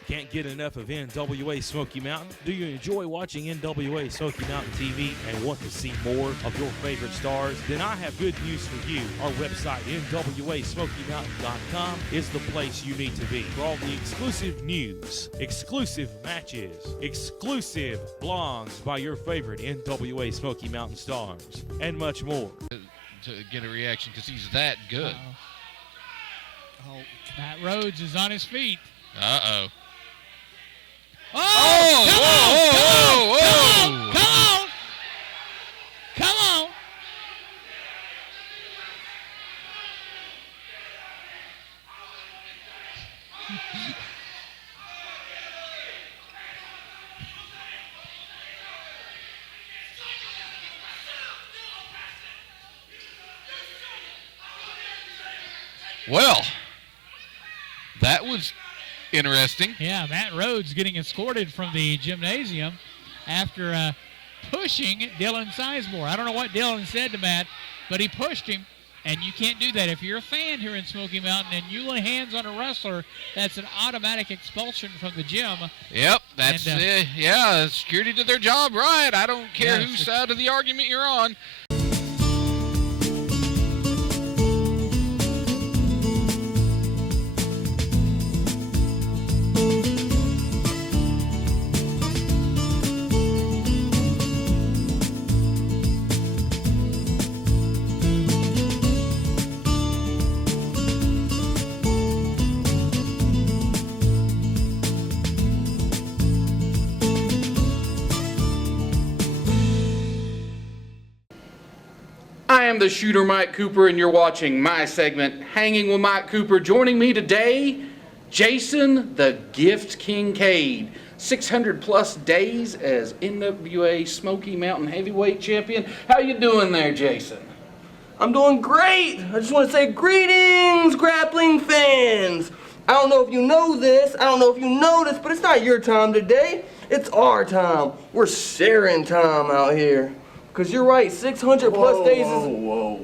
Can't get enough of NWA Smoky Mountain? Do you enjoy watching NWA Smoky Mountain TV and want to see more of your favorite stars? Then I have good news for you. Our website, NWASmokyMountain.com, is the place you need to be for all the exclusive news, exclusive matches, exclusive blogs by your favorite NWA Smoky Mountain stars, and much more. To get a reaction because he's that good. Matt Rhodes is on his feet. Uh-oh. Oh! Whoa! Come on! Well, that was interesting. Yeah, Matt Rhodes getting escorted from the gymnasium after pushing Dylan Sizemore. I don't know what Dylan said to Matt, but he pushed him, and you can't do that. If you're a fan here in Smoky Mountain and you lay hands on a wrestler, that's an automatic expulsion from the gym. Yep, that's security did their job right. I don't care whose side of the argument you're on. I am the shooter Mike Cooper, and you're watching my segment, Hanging with Mike Cooper. Joining me today, Jason the Gift Kincaid. 600 plus days as NWA Smoky Mountain Heavyweight Champion. How you doing there, Jason? I'm doing great. I just want to say greetings, grappling fans. I don't know if you know this, but it's not your time today. It's our time. We're sharing time out here. Because you're right, 600 plus days is... Whoa.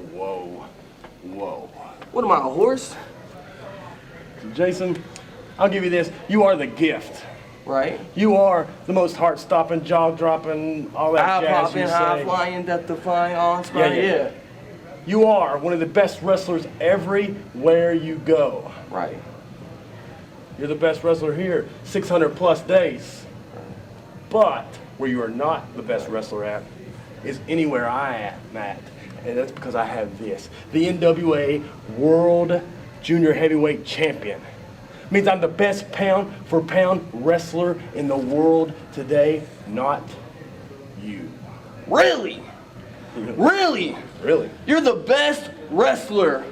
What am I, a horse? Jason, I'll give you this. You are the gift. Right. You are the most heart-stopping, jaw-dropping, all that jazz you say. High-flying, death-defying, awe-inspiring. Yeah. You are one of the best wrestlers everywhere you go. Right. You're the best wrestler here, 600 plus days. But where you are not the best wrestler at is anywhere I am at. And that's because I have this, the NWA World Junior Heavyweight Champion. Means I'm the best pound for pound wrestler in the world today, not you. Really? Really? Really? You're the best wrestler,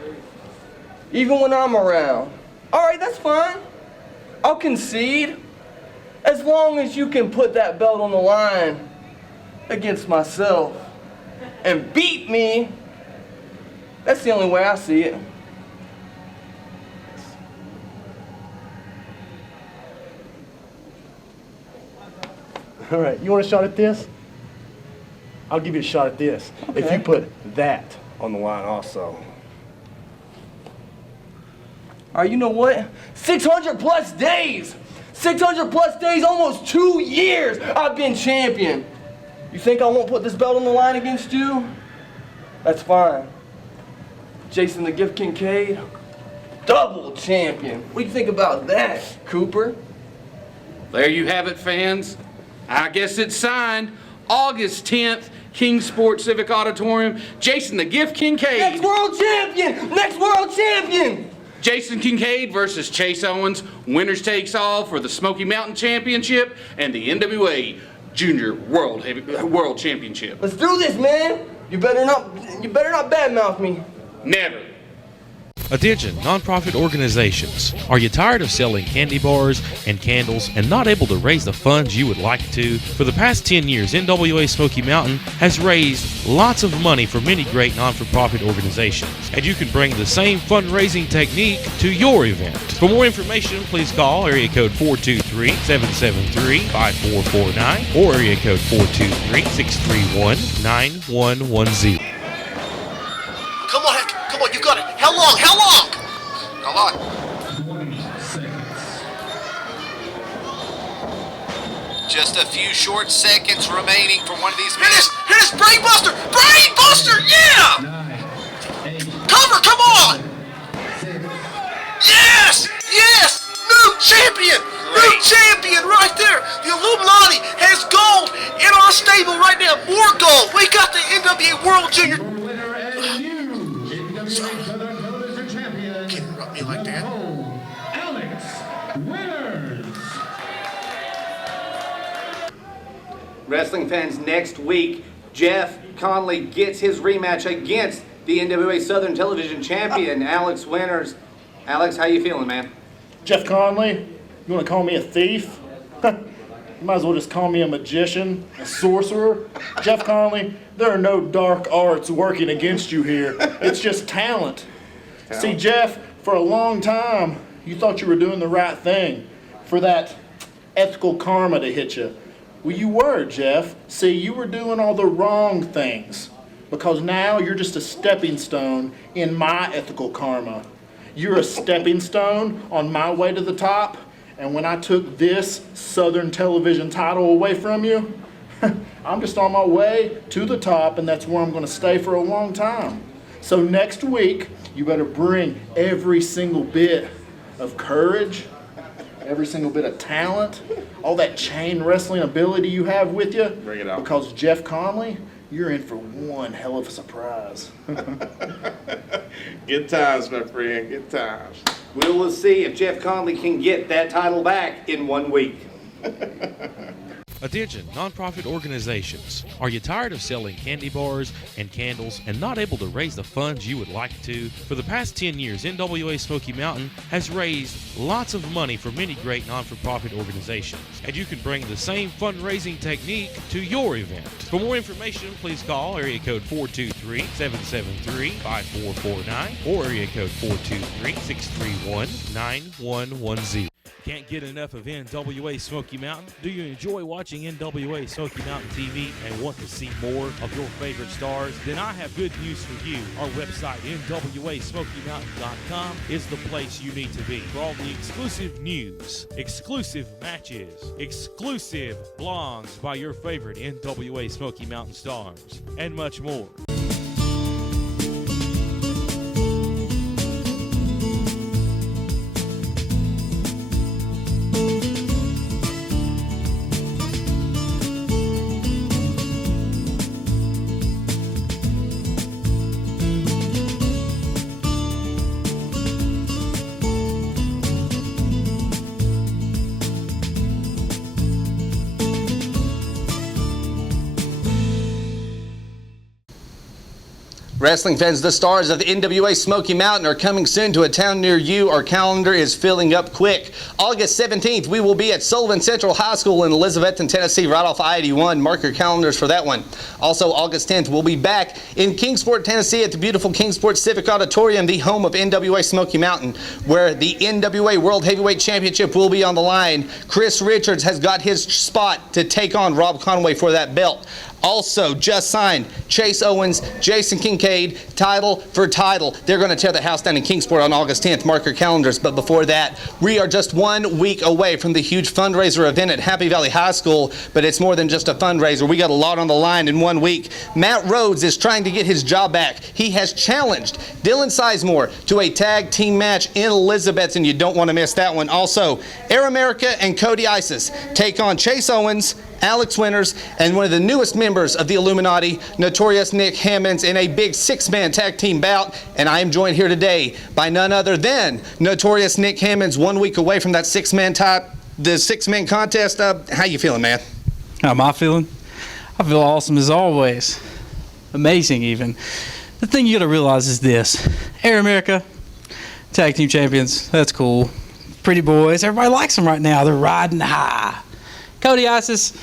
even when I'm around. All right, that's fine. I'll concede, as long as you can put that belt on the line against myself and beat me. That's the only way I see it. All right, you want a shot at this? I'll give you a shot at this. Okay. If you put that on the line also. All right, you know what? 600 plus days! 600 plus days, almost 2 years I've been champion. You think I won't put this belt on the line against you? That's fine. Jason the Gift Kincaid, double champion. What do you think about that, Cooper? There you have it, fans. I guess it's signed. August 10th, Kingsport Civic Auditorium. Jason the Gift Kincaid. Next world champion! Next world champion! Jason Kade versus Chase Owens. Winners takes all for the Smoky Mountain Championship and the NWA Junior World Championship. Let's do this, man. You better not badmouth me. Never. Attention, nonprofit organizations. Are you tired of selling candy bars and candles and not able to raise the funds you would like to? For the past 10 years, NWA Smoky Mountain has raised lots of money for many great non-for-profit organizations, and you can bring the same fundraising technique to your event. For more information, please call area code 423-773-5449 or area code 423-631-9110. Come on, you got it. How long? How long? Just a few short seconds remaining for one of these minutes. Hit his brain buster! Brain buster! Yeah! Cover, come on! Yes! Yes! New champion! New champion right there! The Illuminati has gold in our stable right now. More gold. We got the NWA World Junior. Can't interrupt me like that. Wrestling fans, next week, Jeff Conley gets his rematch against the NWA Southern Television Champion, Alex Winters. Alex, how you feeling, man? Jeff Conley, you want to call me a thief? You might as well just call me a magician, a sorcerer. Jeff Conley, there are no dark arts working against you here. It's just talent. See, Jeff, for a long time, you thought you were doing the right thing for that ethical karma to hit you. Well, you were, Jeff. See, you were doing all the wrong things because now you're just a stepping stone in my ethical karma. You're a stepping stone on my way to the top, and when I took this Southern Television title away from you, I'm just on my way to the top, and that's where I'm going to stay for a long time. So next week, you better bring every single bit of courage, every single bit of talent, all that chain wrestling ability you have with you. Bring it out. Because Jeff Conley, you're in for one hell of a surprise. Good times, my friend, good times. We'll see if Jeff Conley can get that title back in 1 week. Attention, nonprofit organizations. Are you tired of selling candy bars and candles and not able to raise the funds you would like to? For the past 10 years, NWA Smoky Mountain has raised lots of money for many great non-for-profit organizations, and you can bring the same fundraising technique to your event. For more information, please call area code 423-773-5449 or area code 423-631-9110. Can't get enough of NWA Smoky Mountain? Do you enjoy watching NWA Smoky Mountain TV and want to see more of your favorite stars? Then I have good news for you. Our website, NWASmokyMountain.com, is the place you need to be for all the exclusive news, exclusive matches, exclusive blogs by your favorite NWA Smoky Mountain stars, and much more. Wrestling fans, the stars of the NWA Smoky Mountain are coming soon to a town near you. Our calendar is filling up quick. August 17th, we will be at Sullivan Central High School in Elizabethton, Tennessee, right off I-81. Mark your calendars for that one. Also, August 10th, we'll be back in Kingsport, Tennessee at the beautiful Kingsport Civic Auditorium, the home of NWA Smoky Mountain, where the NWA World Heavyweight Championship will be on the line. Chris Richards has got his spot to take on Rob Conway for that belt. Also, just signed Chase Owens, Jason Kade, title for title. They're going to tear the house down in Kingsport on August 10th. Mark your calendars. But before that, we are just 1 week away from the huge fundraiser event at Happy Valley High School. But it's more than just a fundraiser. We got a lot on the line in 1 week. Matt Rhodes is trying to get his job back. He has challenged Dylan Sizemore to a tag team match in Elizabeth, and you don't want to miss that one. Also, Air America and Cody Isis take on Chase Owens, Alex Winters, and one of the newest members of the Illuminati, Notorious Nick Hammonds, in a big 6-man tag team bout. And I am joined here today by none other than Notorious Nick Hammonds, 1 week away from that 6-man contest. How you feeling, man? How am I feeling? I feel awesome as always. Amazing, even. The thing you got to realize is this. Air America, tag team champions, that's cool. Pretty boys, everybody likes them right now. They're riding high. Cody Isis,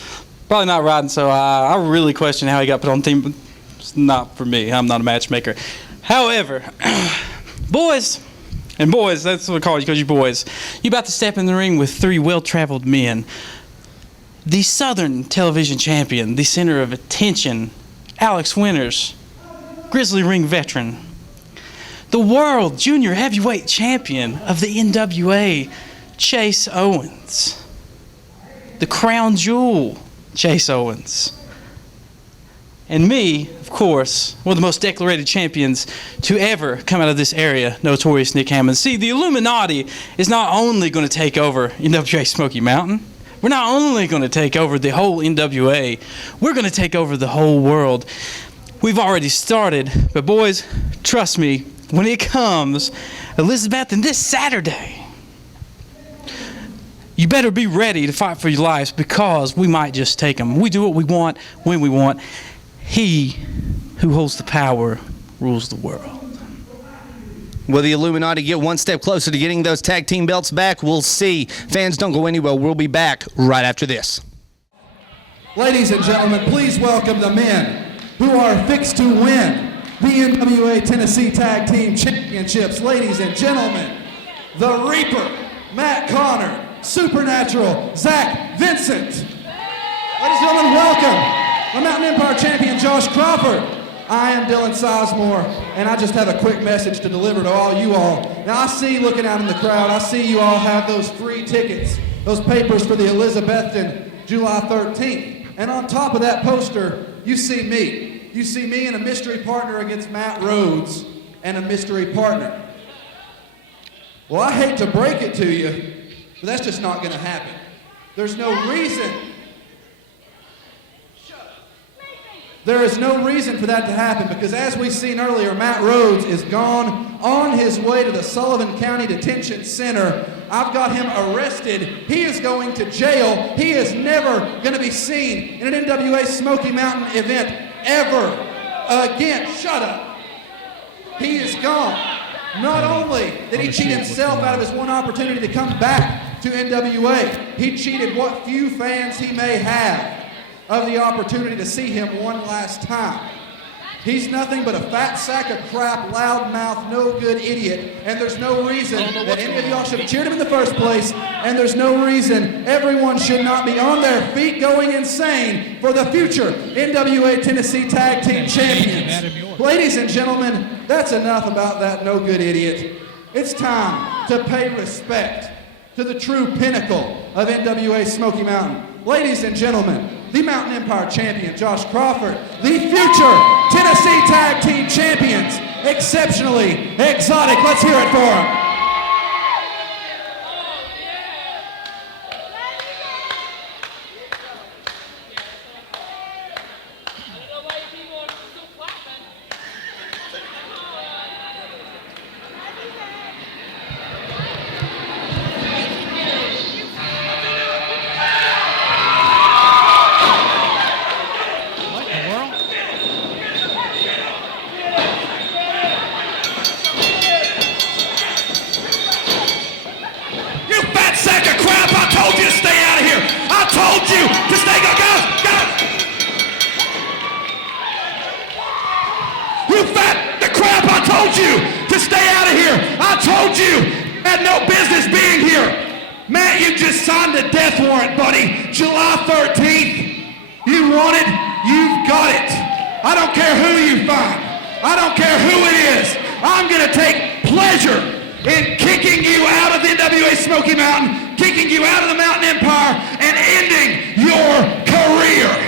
probably not riding so high. I really question how he got put on the team, but it's not for me. I'm not a matchmaker. However, boys, that's what I call you because you're boys. You about to step in the ring with 3 well-traveled men. The Southern Television Champion, the center of attention, Alex Winters, Grizzly Ring veteran. The World Junior Heavyweight Champion of the NWA, Chase Owens. The crown jewel, Chase Owens. And me, of course, one of the most declarated champions to ever come out of this area, Notorious Nick Hammonds. See, the Illuminati is not only going to take over NWA Smoky Mountain, we're not only going to take over the whole NWA, we're going to take over the whole world. We've already started, but boys, trust me, when it comes, Elizabeth, and this Saturday, you better be ready to fight for your lives because we might just take them. We do what we want, when we want. He who holds the power rules the world. Will the Illuminati get one step closer to getting those tag team belts back? We'll see. Fans, don't go anywhere. We'll be back right after this. Ladies and gentlemen, please welcome the men who are fixed to win the NWA Tennessee Tag Team Championships. Ladies and gentlemen, the Reaper, Matt Conard. Supernatural, Zac Vincent. Ladies and gentlemen, welcome the Mountain Empire Champion, Josh Crawford. I am Dylan Sizemore, and I just have a quick message to deliver to all you all. Now, I see, looking out in the crowd, I see you all have those free tickets, those papers for the Elizabethton, July 13th. And on top of that poster, you see me. You see me and a mystery partner against Matt Rhodes and a mystery partner. Well, I hate to break it to you, but that's just not going to happen. There's no reason. There is no reason for that to happen because as we've seen earlier, Matt Rhodes is gone on his way to the Sullivan County Detention Center. I've got him arrested. He is going to jail. He is never going to be seen in an NWA Smoky Mountain event ever again. Shut up. He is gone. Not only did he cheat himself out of his one opportunity to come back to NWA, he cheated what few fans he may have of the opportunity to see him one last time. He's nothing but a fat sack of crap, loudmouth, no good idiot, and there's no reason that any of y'all should have cheered him in the first place, and there's no reason everyone should not be on their feet going insane for the future NWA Tennessee Tag Team Champions. Ladies and gentlemen, that's enough about that no good idiot. It's time to pay respect to the true pinnacle of NWA Smoky Mountain. Ladies and gentlemen, the Mountain Empire Champion, Josh Crawford, the future Tennessee Tag Team Champions, exceptionally exotic. Let's hear it for him. death warrant, buddy. July 13th. You want it? You've got it. I don't care who you find. I don't care who it is. I'm going to take pleasure in kicking you out of the NWA Smoky Mountain, kicking you out of the Mountain Empire, and ending your career.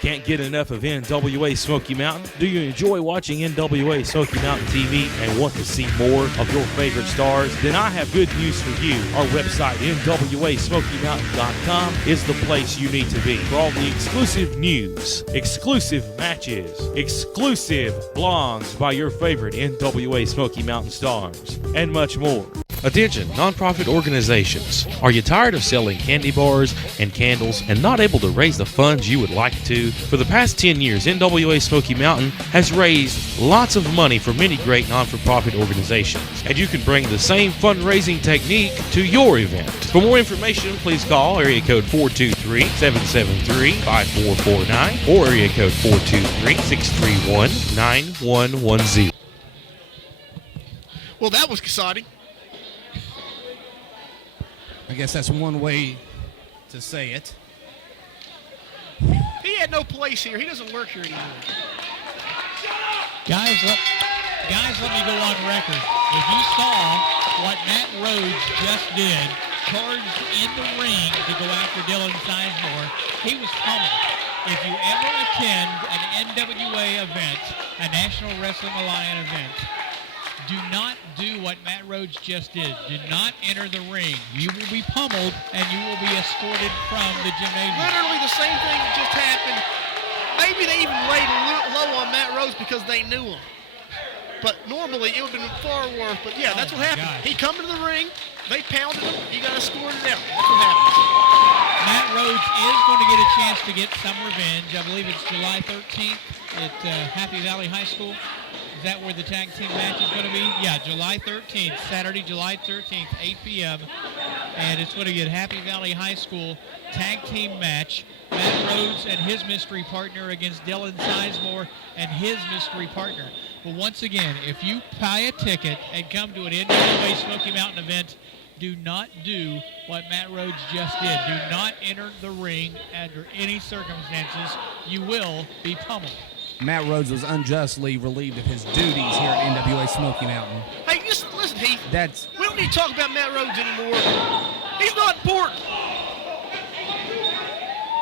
Can't get enough of NWA Smoky Mountain? Do you enjoy watching NWA Smoky Mountain TV and want to see more of your favorite stars? Then I have good news for you. Our website, NWASmokyMountain.com, is the place you need to be for all the exclusive news, exclusive matches, exclusive blogs by your favorite NWA Smoky Mountain stars, and much more. Attention, nonprofit organizations. Are you tired of selling candy bars and candles and not able to raise the funds you would like to? For the past 10 years, NWA Smoky Mountain has raised lots of money for many great non-for-profit organizations, and you can bring the same fundraising technique to your event. For more information, please call area code 423-773-5449 or area code 423-631-9110. Well, that was exciting. I guess that's one way to say it. He had no place here. He doesn't work here anymore. Guys, let me go on record. If you saw what Matt Rhodes just did, charged in the ring to go after Dylan Sizemore, he was pummeled. If you ever attend an NWA event, a National Wrestling Alliance event, do not do what Matt Rhodes just did. Do not enter the ring. You will be pummeled, and you will be escorted from the gymnasium. Literally the same thing that just happened. Maybe they even laid a little low on Matt Rhodes because they knew him. But normally it would have been far worse. But yeah, that's what happened. He come into the ring, they pounded him, he got escorted out. That's what happened. Matt Rhodes is going to get a chance to get some revenge. I believe it's July 13th at Happy Valley High School. Is that where the tag team match is going to be? Yeah, July 13th, Saturday, July 13th, 8 p.m. And it's going to get Happy Valley High School tag team match. Matt Rhodes and his mystery partner against Dylan Sizemore and his mystery partner. But once again, if you buy a ticket and come to an NWA Smoky Mountain event, do not do what Matt Rhodes just did. Do not enter the ring under any circumstances. You will be pummeled. Matt Rhodes was unjustly relieved of his duties here at NWA Smoky Mountain. Hey, listen, Heath. We don't need to talk about Matt Rhodes anymore. He's not important.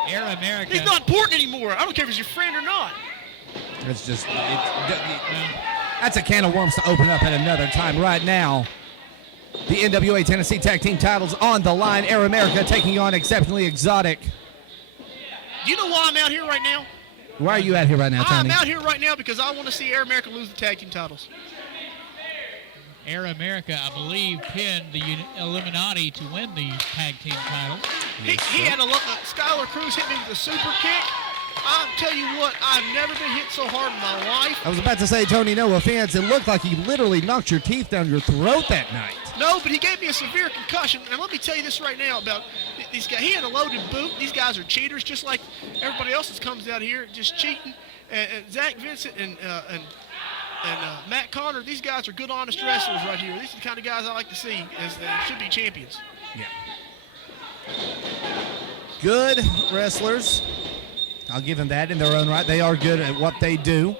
Air America. He's not important anymore. I don't care if he's your friend or not. It's just, that's a can of worms to open up at another time. Right now, the NWA Tennessee Tag Team titles on the line. Air America taking on Exceptionally Exotic. Do you know why I'm out here right now? Why are you out here right now, Tony? I'm out here right now because I want to see Air America lose the tag team titles. Air America, I believe, pinned the Illuminati to win the tag team titles. He had a look. Skylar Cruz hit me with a super kick. I'll tell you what, I've never been hit so hard in my life. I was about to say, Tony, no offense. It looked like he literally knocked your teeth down your throat that night. No, but he gave me a severe concussion. And let me tell you this right now about these guys. He had a loaded boot. These guys are cheaters, just like everybody else that comes out here just cheating. And Zac Vincent and Matt Conard, these guys are good, honest wrestlers right here. These are the kind of guys I like to see as they should be champions. Yeah. Good wrestlers. I'll give them that in their own right. They are good at what they do.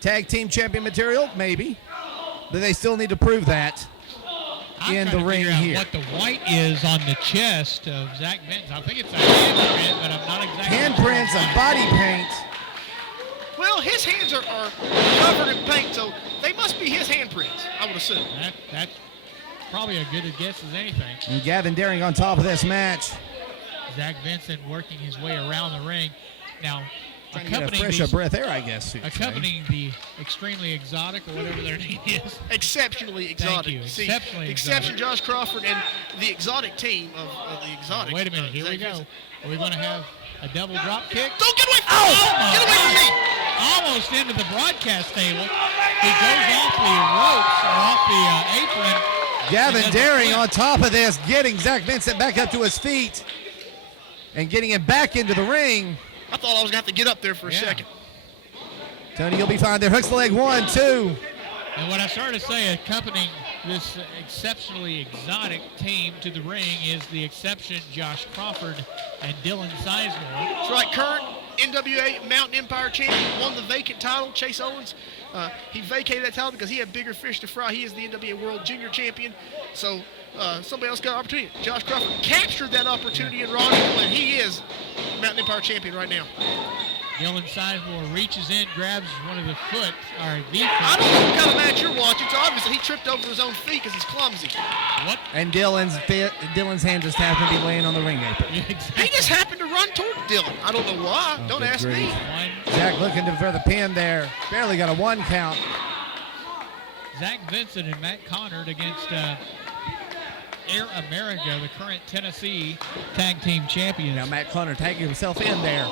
Tag team champion material, maybe. But they still need to prove that in the ring here. What the white is on the chest of Zac Vincent. I think it's a handprint, but I'm not exactly handprints of body paint. Well, his hands are covered in paint, so they must be his handprints, I would assume. That's probably a good a guess as anything. And Gavin Daring on top of this match. Zac Vincent working his way around the ring. Now, accompanying fresh breath air, I guess. Accompanying the Extremely Exotic, or whatever their name is. Exceptionally Exotic. Thank you. See, Exceptionally Exception, Josh Crawford, and the Exotic team of the Exotic. Wait a minute, here we go. Are we going to have a double drop kick? Don't get away from me! Get away from me! Almost into the broadcast table. He goes off the ropes, or off the apron. Gavin Daring on top of this, getting Zac Vincent back up to his feet and getting him back into the ring. I thought I was going to have to get up there for a second. Tony, you'll be fine there. Hooks the leg, 1, 2. And what I started to say, accompanying this exceptionally exotic team to the ring is the Exception, Josh Crawford and Dylan Sizemore. That's right, current NWA Mountain Empire champion, won the vacant title. Chase Owens, he vacated that title because he had bigger fish to fry. He is the NWA World Junior Champion. So somebody else got an opportunity. Josh Crawford captured that opportunity in Rockville, and he is Mountain Empire champion right now. Dylan Sizemore reaches in, grabs one of the foot, or the foot. I don't know what kind of match you're watching. It's obvious he tripped over his own feet because he's clumsy. What? And Dylan's hand just happened to be laying on the ring apron. He just happened to run toward Dylan. I don't know why. Don't ask me. Zac looking for the pin there. Barely got a 1 count. Zac Vincent and Matt Conard against Air America, the current Tennessee Tag Team Champions. Now Matt Conard tagging himself in there.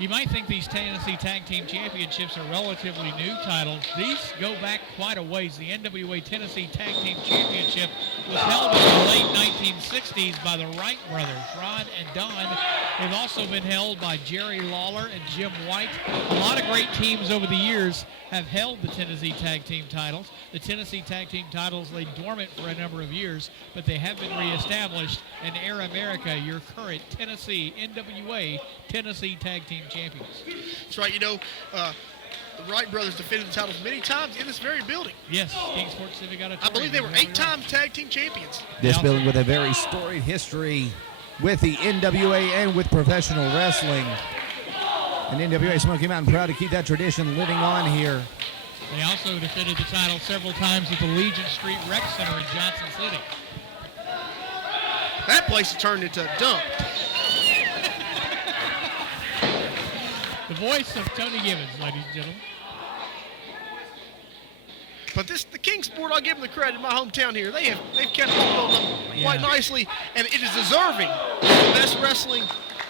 You might think these Tennessee Tag Team Championships are relatively new titles. These go back quite a ways. The NWA Tennessee Tag Team Championship was held in the late 1960s by the Wright brothers, Rod and Don. They've also been held by Jerry Lawler and Jim White. A lot of great teams over the years have held the Tennessee Tag Team titles. The Tennessee Tag Team titles lay dormant for a number of years, but they have been reestablished. And Air America, your current Tennessee NWA Tennessee Tag Team Champions. That's right. You know, the Wright brothers defended the titles many times in this very building. Yes, Kingsport Civic Auditorium. I believe they were 8-time tag team champions. This building with a very storied history with the NWA and with professional wrestling. And NWA Smoky Mountain proud to keep that tradition living on here. They also defended the title several times at the Legion Street Rec Center in Johnson City. That place has turned into a dump. The voice of Tony Gibbons, ladies and gentlemen. But the Kingsport, I'll give them the credit. In my hometown here, they've kept hold on quite nicely, and it is deserving of the best wrestling,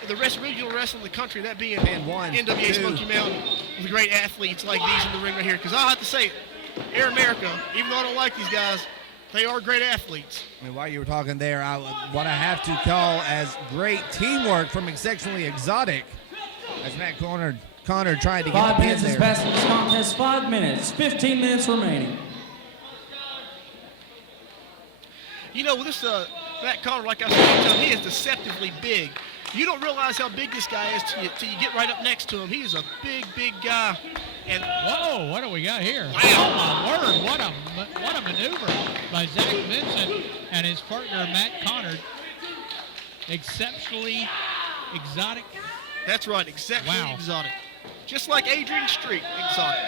the best regional wrestling in the country. That being NWA Smoky Mountain, with great athletes like these in the ring right here. Because I'll have to say it, Air America, even though I don't like these guys, they are great athletes. I mean, while you were talking there, what I have to call as great teamwork from Exceptionally Exotic, as Matt Conard tried to get the pin there. 5 minutes is passing this contest. 5 minutes, 15 minutes remaining. You know, with this Matt Conard, like I said, he is deceptively big. You don't realize how big this guy is till you get right up next to him. He is a big, big guy. And whoa, what do we got here? Wow. Oh my word, what a maneuver by Zac Vincent and his partner Matt Conard. Exceptionally exotic. That's right, exceptionally exotic. Just like Adrian Street, exotic.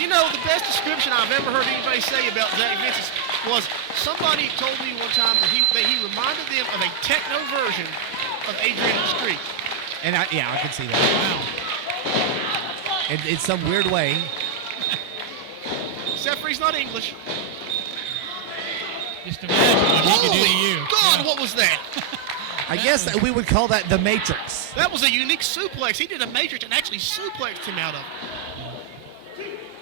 You know, the best description I've ever heard anybody say about Zac Vincent was somebody told me one time that he reminded them of a techno version of Adrian Street. And I can see that. Wow. In some weird way. Except for he's not English. Just imagine what he could do to you. God, what was that? I guess that we would call that the Matrix. That was a unique suplex. He did a Matrix and actually suplexed him out of it.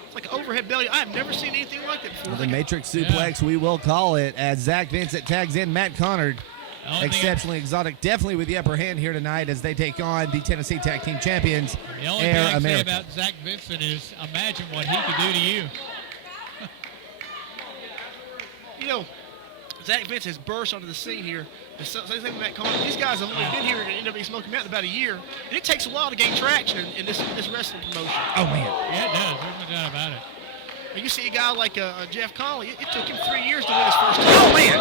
It's like an overhead belly. I have never seen anything like that before. The Matrix suplex, we will call it, as Zac Vincent tags in Matt Conard. Exceptionally exotic, definitely with the upper hand here tonight as they take on the Tennessee Tag Team Champions, The only Air thing I can say America. about Zac Vincent is imagine what he could do to you. You know, Zac Vincent has burst onto the scene here. The same thing with Matt Conard. These guys have only been here in NWA Smoky Mountain about a year, and it takes a while to gain traction in this wrestling promotion. Oh, man. Yeah, it does. There's no doubt about it. And you see a guy like Jeff Conley, it took him 3 years to win his first title. Oh, man.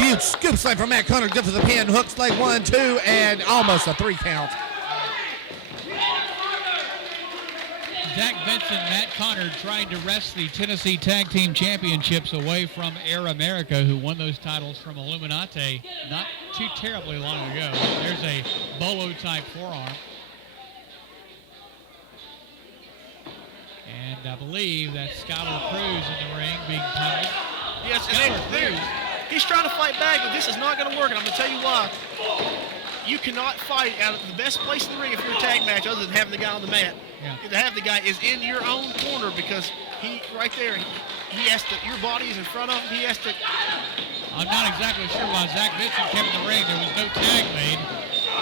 Huge scoop slam from Matt Conard. Good for the pin. Hooks leg 1, 2, and almost a 3 count. Zac Vincent, Matt Conard trying to wrest the Tennessee Tag Team Championships away from Air America, who won those titles from Illuminati not too terribly long ago. There's a bolo-type forearm. And I believe that's Skylar Cruz in the ring being punished. Yes, Skylar Cruz. he's trying to fight back, but this is not going to work, and I'm going to tell you why. You cannot fight out of the best place in the ring if you're a tag match other than having the guy on the mat. Yeah. To have the guy is in your own corner because he, right there, he has to, your body is in front of him, he has to. I'm not exactly sure why Zac Vincent came in the ring. There was no tag made.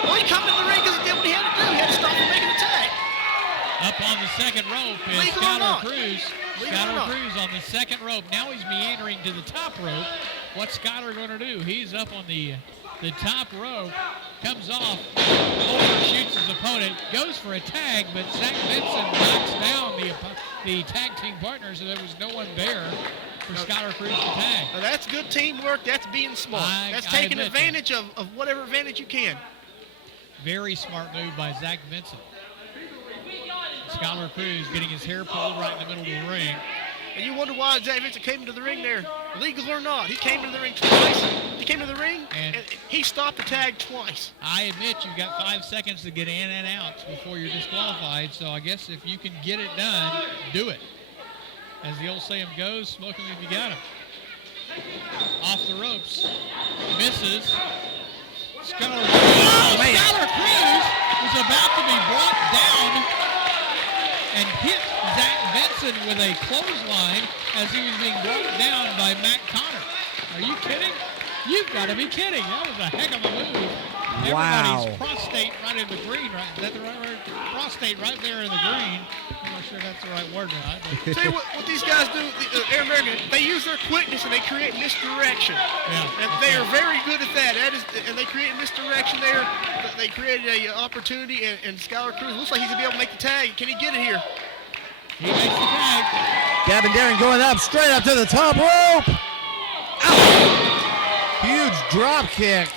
Well, he come in the ring because he did what he had to do. He had to stop him making a tag. Up on the second rope is Legal or Skylar not. Cruz. Skylar Cruz on the second rope. Now he's meandering to the top rope. What's Skylar going to do? He's up on the top rope, comes off, overshoots his opponent, goes for a tag, but Zac Vincent knocks down the tag team partner, so there was no one there for Skylar Cruz to tag. Now that's good teamwork. That's being smart. That's taking advantage of whatever advantage you can. Very smart move by Zac Vincent. Skylar Cruz getting his hair pulled right in the middle of the ring. And you wonder why Zac Vincent came into the ring there. Legal or not, he came into the ring twice. He came into the ring and he stopped the tag twice. I admit you've got 5 seconds to get in and out before you're disqualified, so I guess if you can get it done, do it. As the old saying goes, smoke him if you got him. Off the ropes, misses. Skylar Cruz was about to be brought down and hit Zac Vincent with a clothesline as he was being brought down by Matt Conard. Are you kidding? You've got to be kidding. That was a heck of a move. Wow. Everybody's prostate right in the green. Right? Is that the right word? Prostate right there in the green. I'm not sure that's the right word or not. Tell you what these guys do, Air American, they use their quickness and they create misdirection. Yeah. And they are very good at that. And they create misdirection there. They created an opportunity, and Skylar Cruz looks like he's going to be able to make the tag. Can he get it here? He makes the tag. Gavin Daring going up, straight up to the top rope. Ow! Huge drop kick.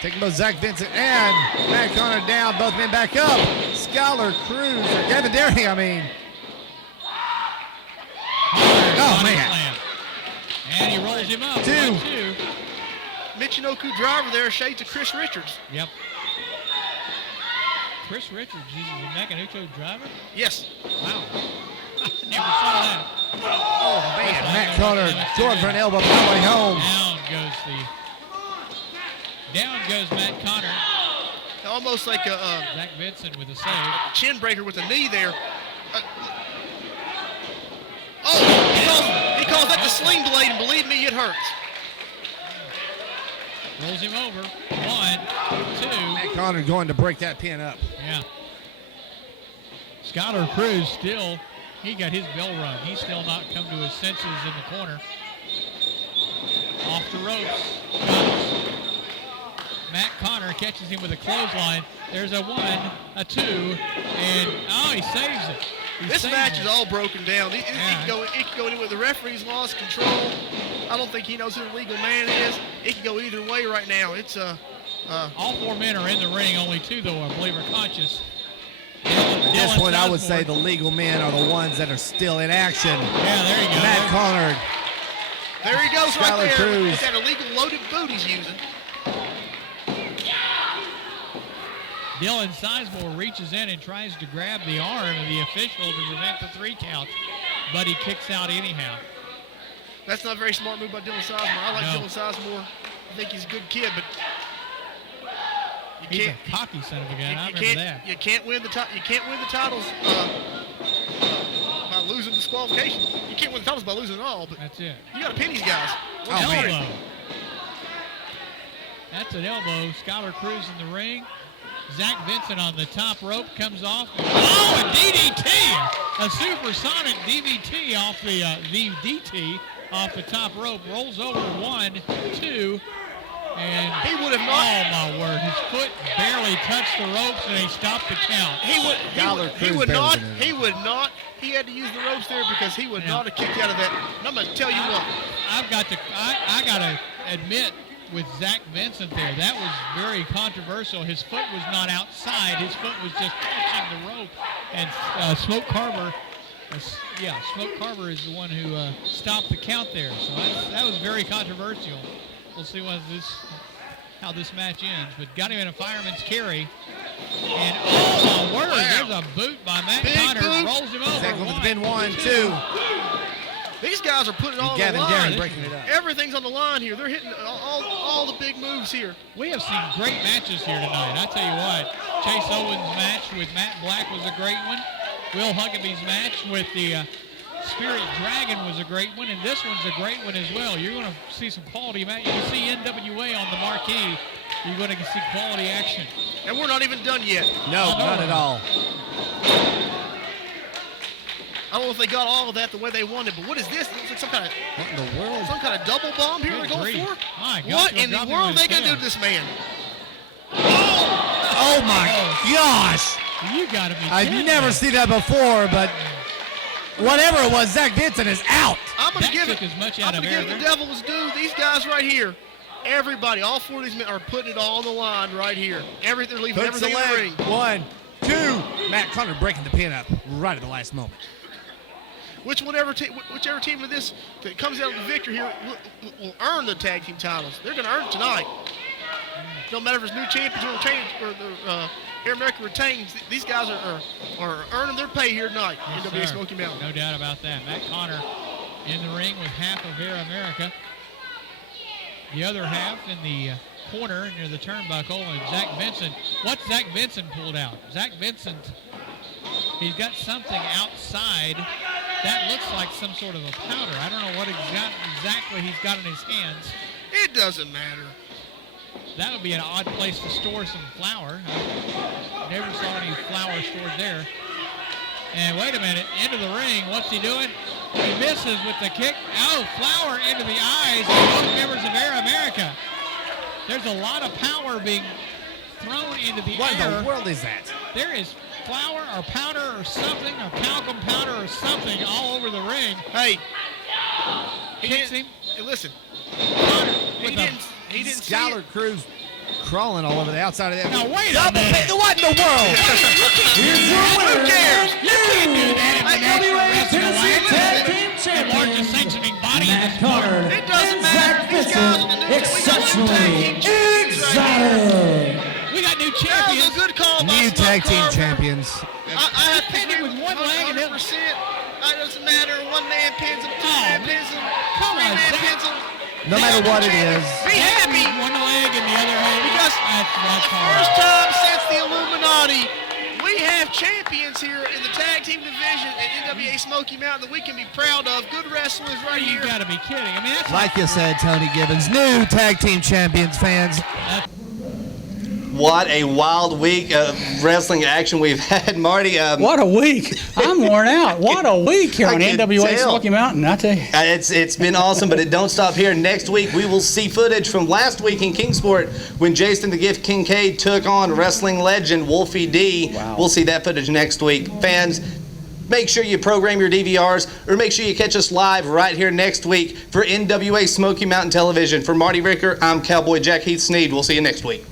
Taking both Zac Vincent and Matt Conard down, both men back up. Skylar Cruz, or Gavin Daring, I mean. Oh, man. And he rolls him up. 2. Michinoku driver there, shades of Chris Richards. Yep. Chris Richards uses a Mechanucho driver? Yes. Wow. I never saw that. Oh, man. Matt Conard going for an elbow, nobody home. Down goes Matt Conard. Almost like a Zac Vincent with a save. Chin breaker with a knee there. He calls that the sling blade, and believe me, it hurts. Rolls him over. 1, 2. Matt Conard going to break that pin up. Yeah. Skylar Cruz still, he got his bell rung. He's still not come to his senses in the corner. Off the ropes. Matt Conard catches him with a clothesline. There's a 1, a 2, and he saves it. This match is all broken down. It can go anywhere. The referee's lost control. I don't think he knows who the legal man is. It can go either way right now. It's all 4 men are in the ring. Only 2, though, I believe, are conscious. At this point, I would say the legal men are the ones that are still in action. Yeah, there you go. Matt Conard. There he goes Skylar right there. Cruz. It's that illegal loaded boot he's using. Dylan Sizemore reaches in and tries to grab the arm of the official to prevent the 3 count, but he kicks out anyhow. That's not a very smart move by Dylan Sizemore. I like Dylan Sizemore. I think he's a good kid, but he's a cocky son of a gun. I remember that. You can't win the titles by losing disqualification. You can't win the titles by losing it all. But that's it. You got to pin these guys. Elbow. That's an elbow. Skylar Cruz in the ring. Zac Vincent on the top rope comes off. Oh, a DDT! A supersonic DDT off the DDT off the top rope. Rolls over 1, 2, and he would have not. Oh my word! His foot barely touched the ropes, and he stopped the count. He would not. He had to use the ropes there because he would not have kicked out of that. And I'm going to tell you what. I got to admit, with Zac Vincent there, that was very controversial. His foot was not outside. His foot was just touching the rope. And Smoke Carver is the one who stopped the count there. So that was very controversial. We'll see how this match ends. But got him in a fireman's carry. And oh my word, there's a boot by Matt Conard. Rolls him over. Zac with the pin 1, 2. These guys are putting it all on the line. Everything's on the line here. They're hitting all the big moves here. We have seen great matches here tonight. I tell you what, Chase Owens' match with Matt Black was a great one. Will Huckabee's match with the Spirit Dragon was a great one, and this one's a great one as well. You're going to see some quality match. You can see NWA on the marquee. You're going to see quality action. And we're not even done yet. No, not at all. I don't know if they got all of that the way they wanted, but what is this? It looks like some kind of what in the world? Some kind of double bomb here they're going for? My gosh, What in the world are they going to do to this man? Oh my gosh! You gotta be I've kidding never me. seen that before, but whatever it was, Zac Vincent is out. I'm going to give took as much out I'm of going to give the devil his due. These guys right here, everybody, all 4 of these men are putting it all on the line right here. They're leaving Puts the everything in the ring. leg. 1, 2. Matt Conard breaking the pin up right at the last moment. Whichever team of this that comes out with the victory here will earn the tag team titles. They're going to earn it tonight. No matter if it's new champions or Air America retains, these guys are earning their pay here tonight in NWA Smoky Mountain. No doubt about that. Matt Conard in the ring with half of Air America. The other half in the corner near the turnbuckle, and Zac Vincent. What's Zac Vincent pulled out? Zac Vincent, he's got something outside that looks like some sort of a powder. I don't know what exactly he's got in his hands. It doesn't matter. That would be an odd place to store some flour. I never saw any flour stored there. And wait a minute, into the ring, what's he doing? He misses with the kick. Oh, flour into the eyes of both members of Air America. There's a lot of power being thrown into the air. What in the world is that? There is flour or powder or something, or talcum powder or something all over the ring. Hey, Kicks him. Listen, With a he didn't see Skylar it. Cruz crawling all over the outside of that. Now wait a minute. What in the world? Here's your winner. Who cares? You can't do that in the National NWA Wrestling Tennessee Alliance. Tag Team The largest Champion, sanctioning body in Matt the sport. Conard, It doesn't and matter. Zac These guys are the Vincent, new- exceptionally exotic. We got new That was champions. a good call by New Smoke tag team Carver. champions. I have to Pinned him agree with one leg and then- 100%. It doesn't matter. One man pins him, two Oh, man pins him, come three on, man Zac. pins him. No matter what it is. Be happy. One leg and the other hand. Because That's first hard. time since the Illuminati, we have champions here in the tag team division at NWA Smoky Mountain that we can be proud of. Good wrestlers right You here. gotta be kidding. I mean, that's Like you said, Tony Gibbons, new tag team champions, fans. What a wild week of wrestling action we've had, Marty. What a week. I'm worn out. What a week here I on can NWA tell. Smoky Mountain, I tell you. It's been awesome, but it don't stop here. Next week, we will see footage from last week in Kingsport when Jason the Gift Kincaid took on wrestling legend Wolfie D. Wow. We'll see that footage next week. Fans, make sure you program your DVRs or make sure you catch us live right here next week for NWA Smoky Mountain Television. For Marty Ricker, I'm Cowboy Jack Heath Sneed. We'll see you next week.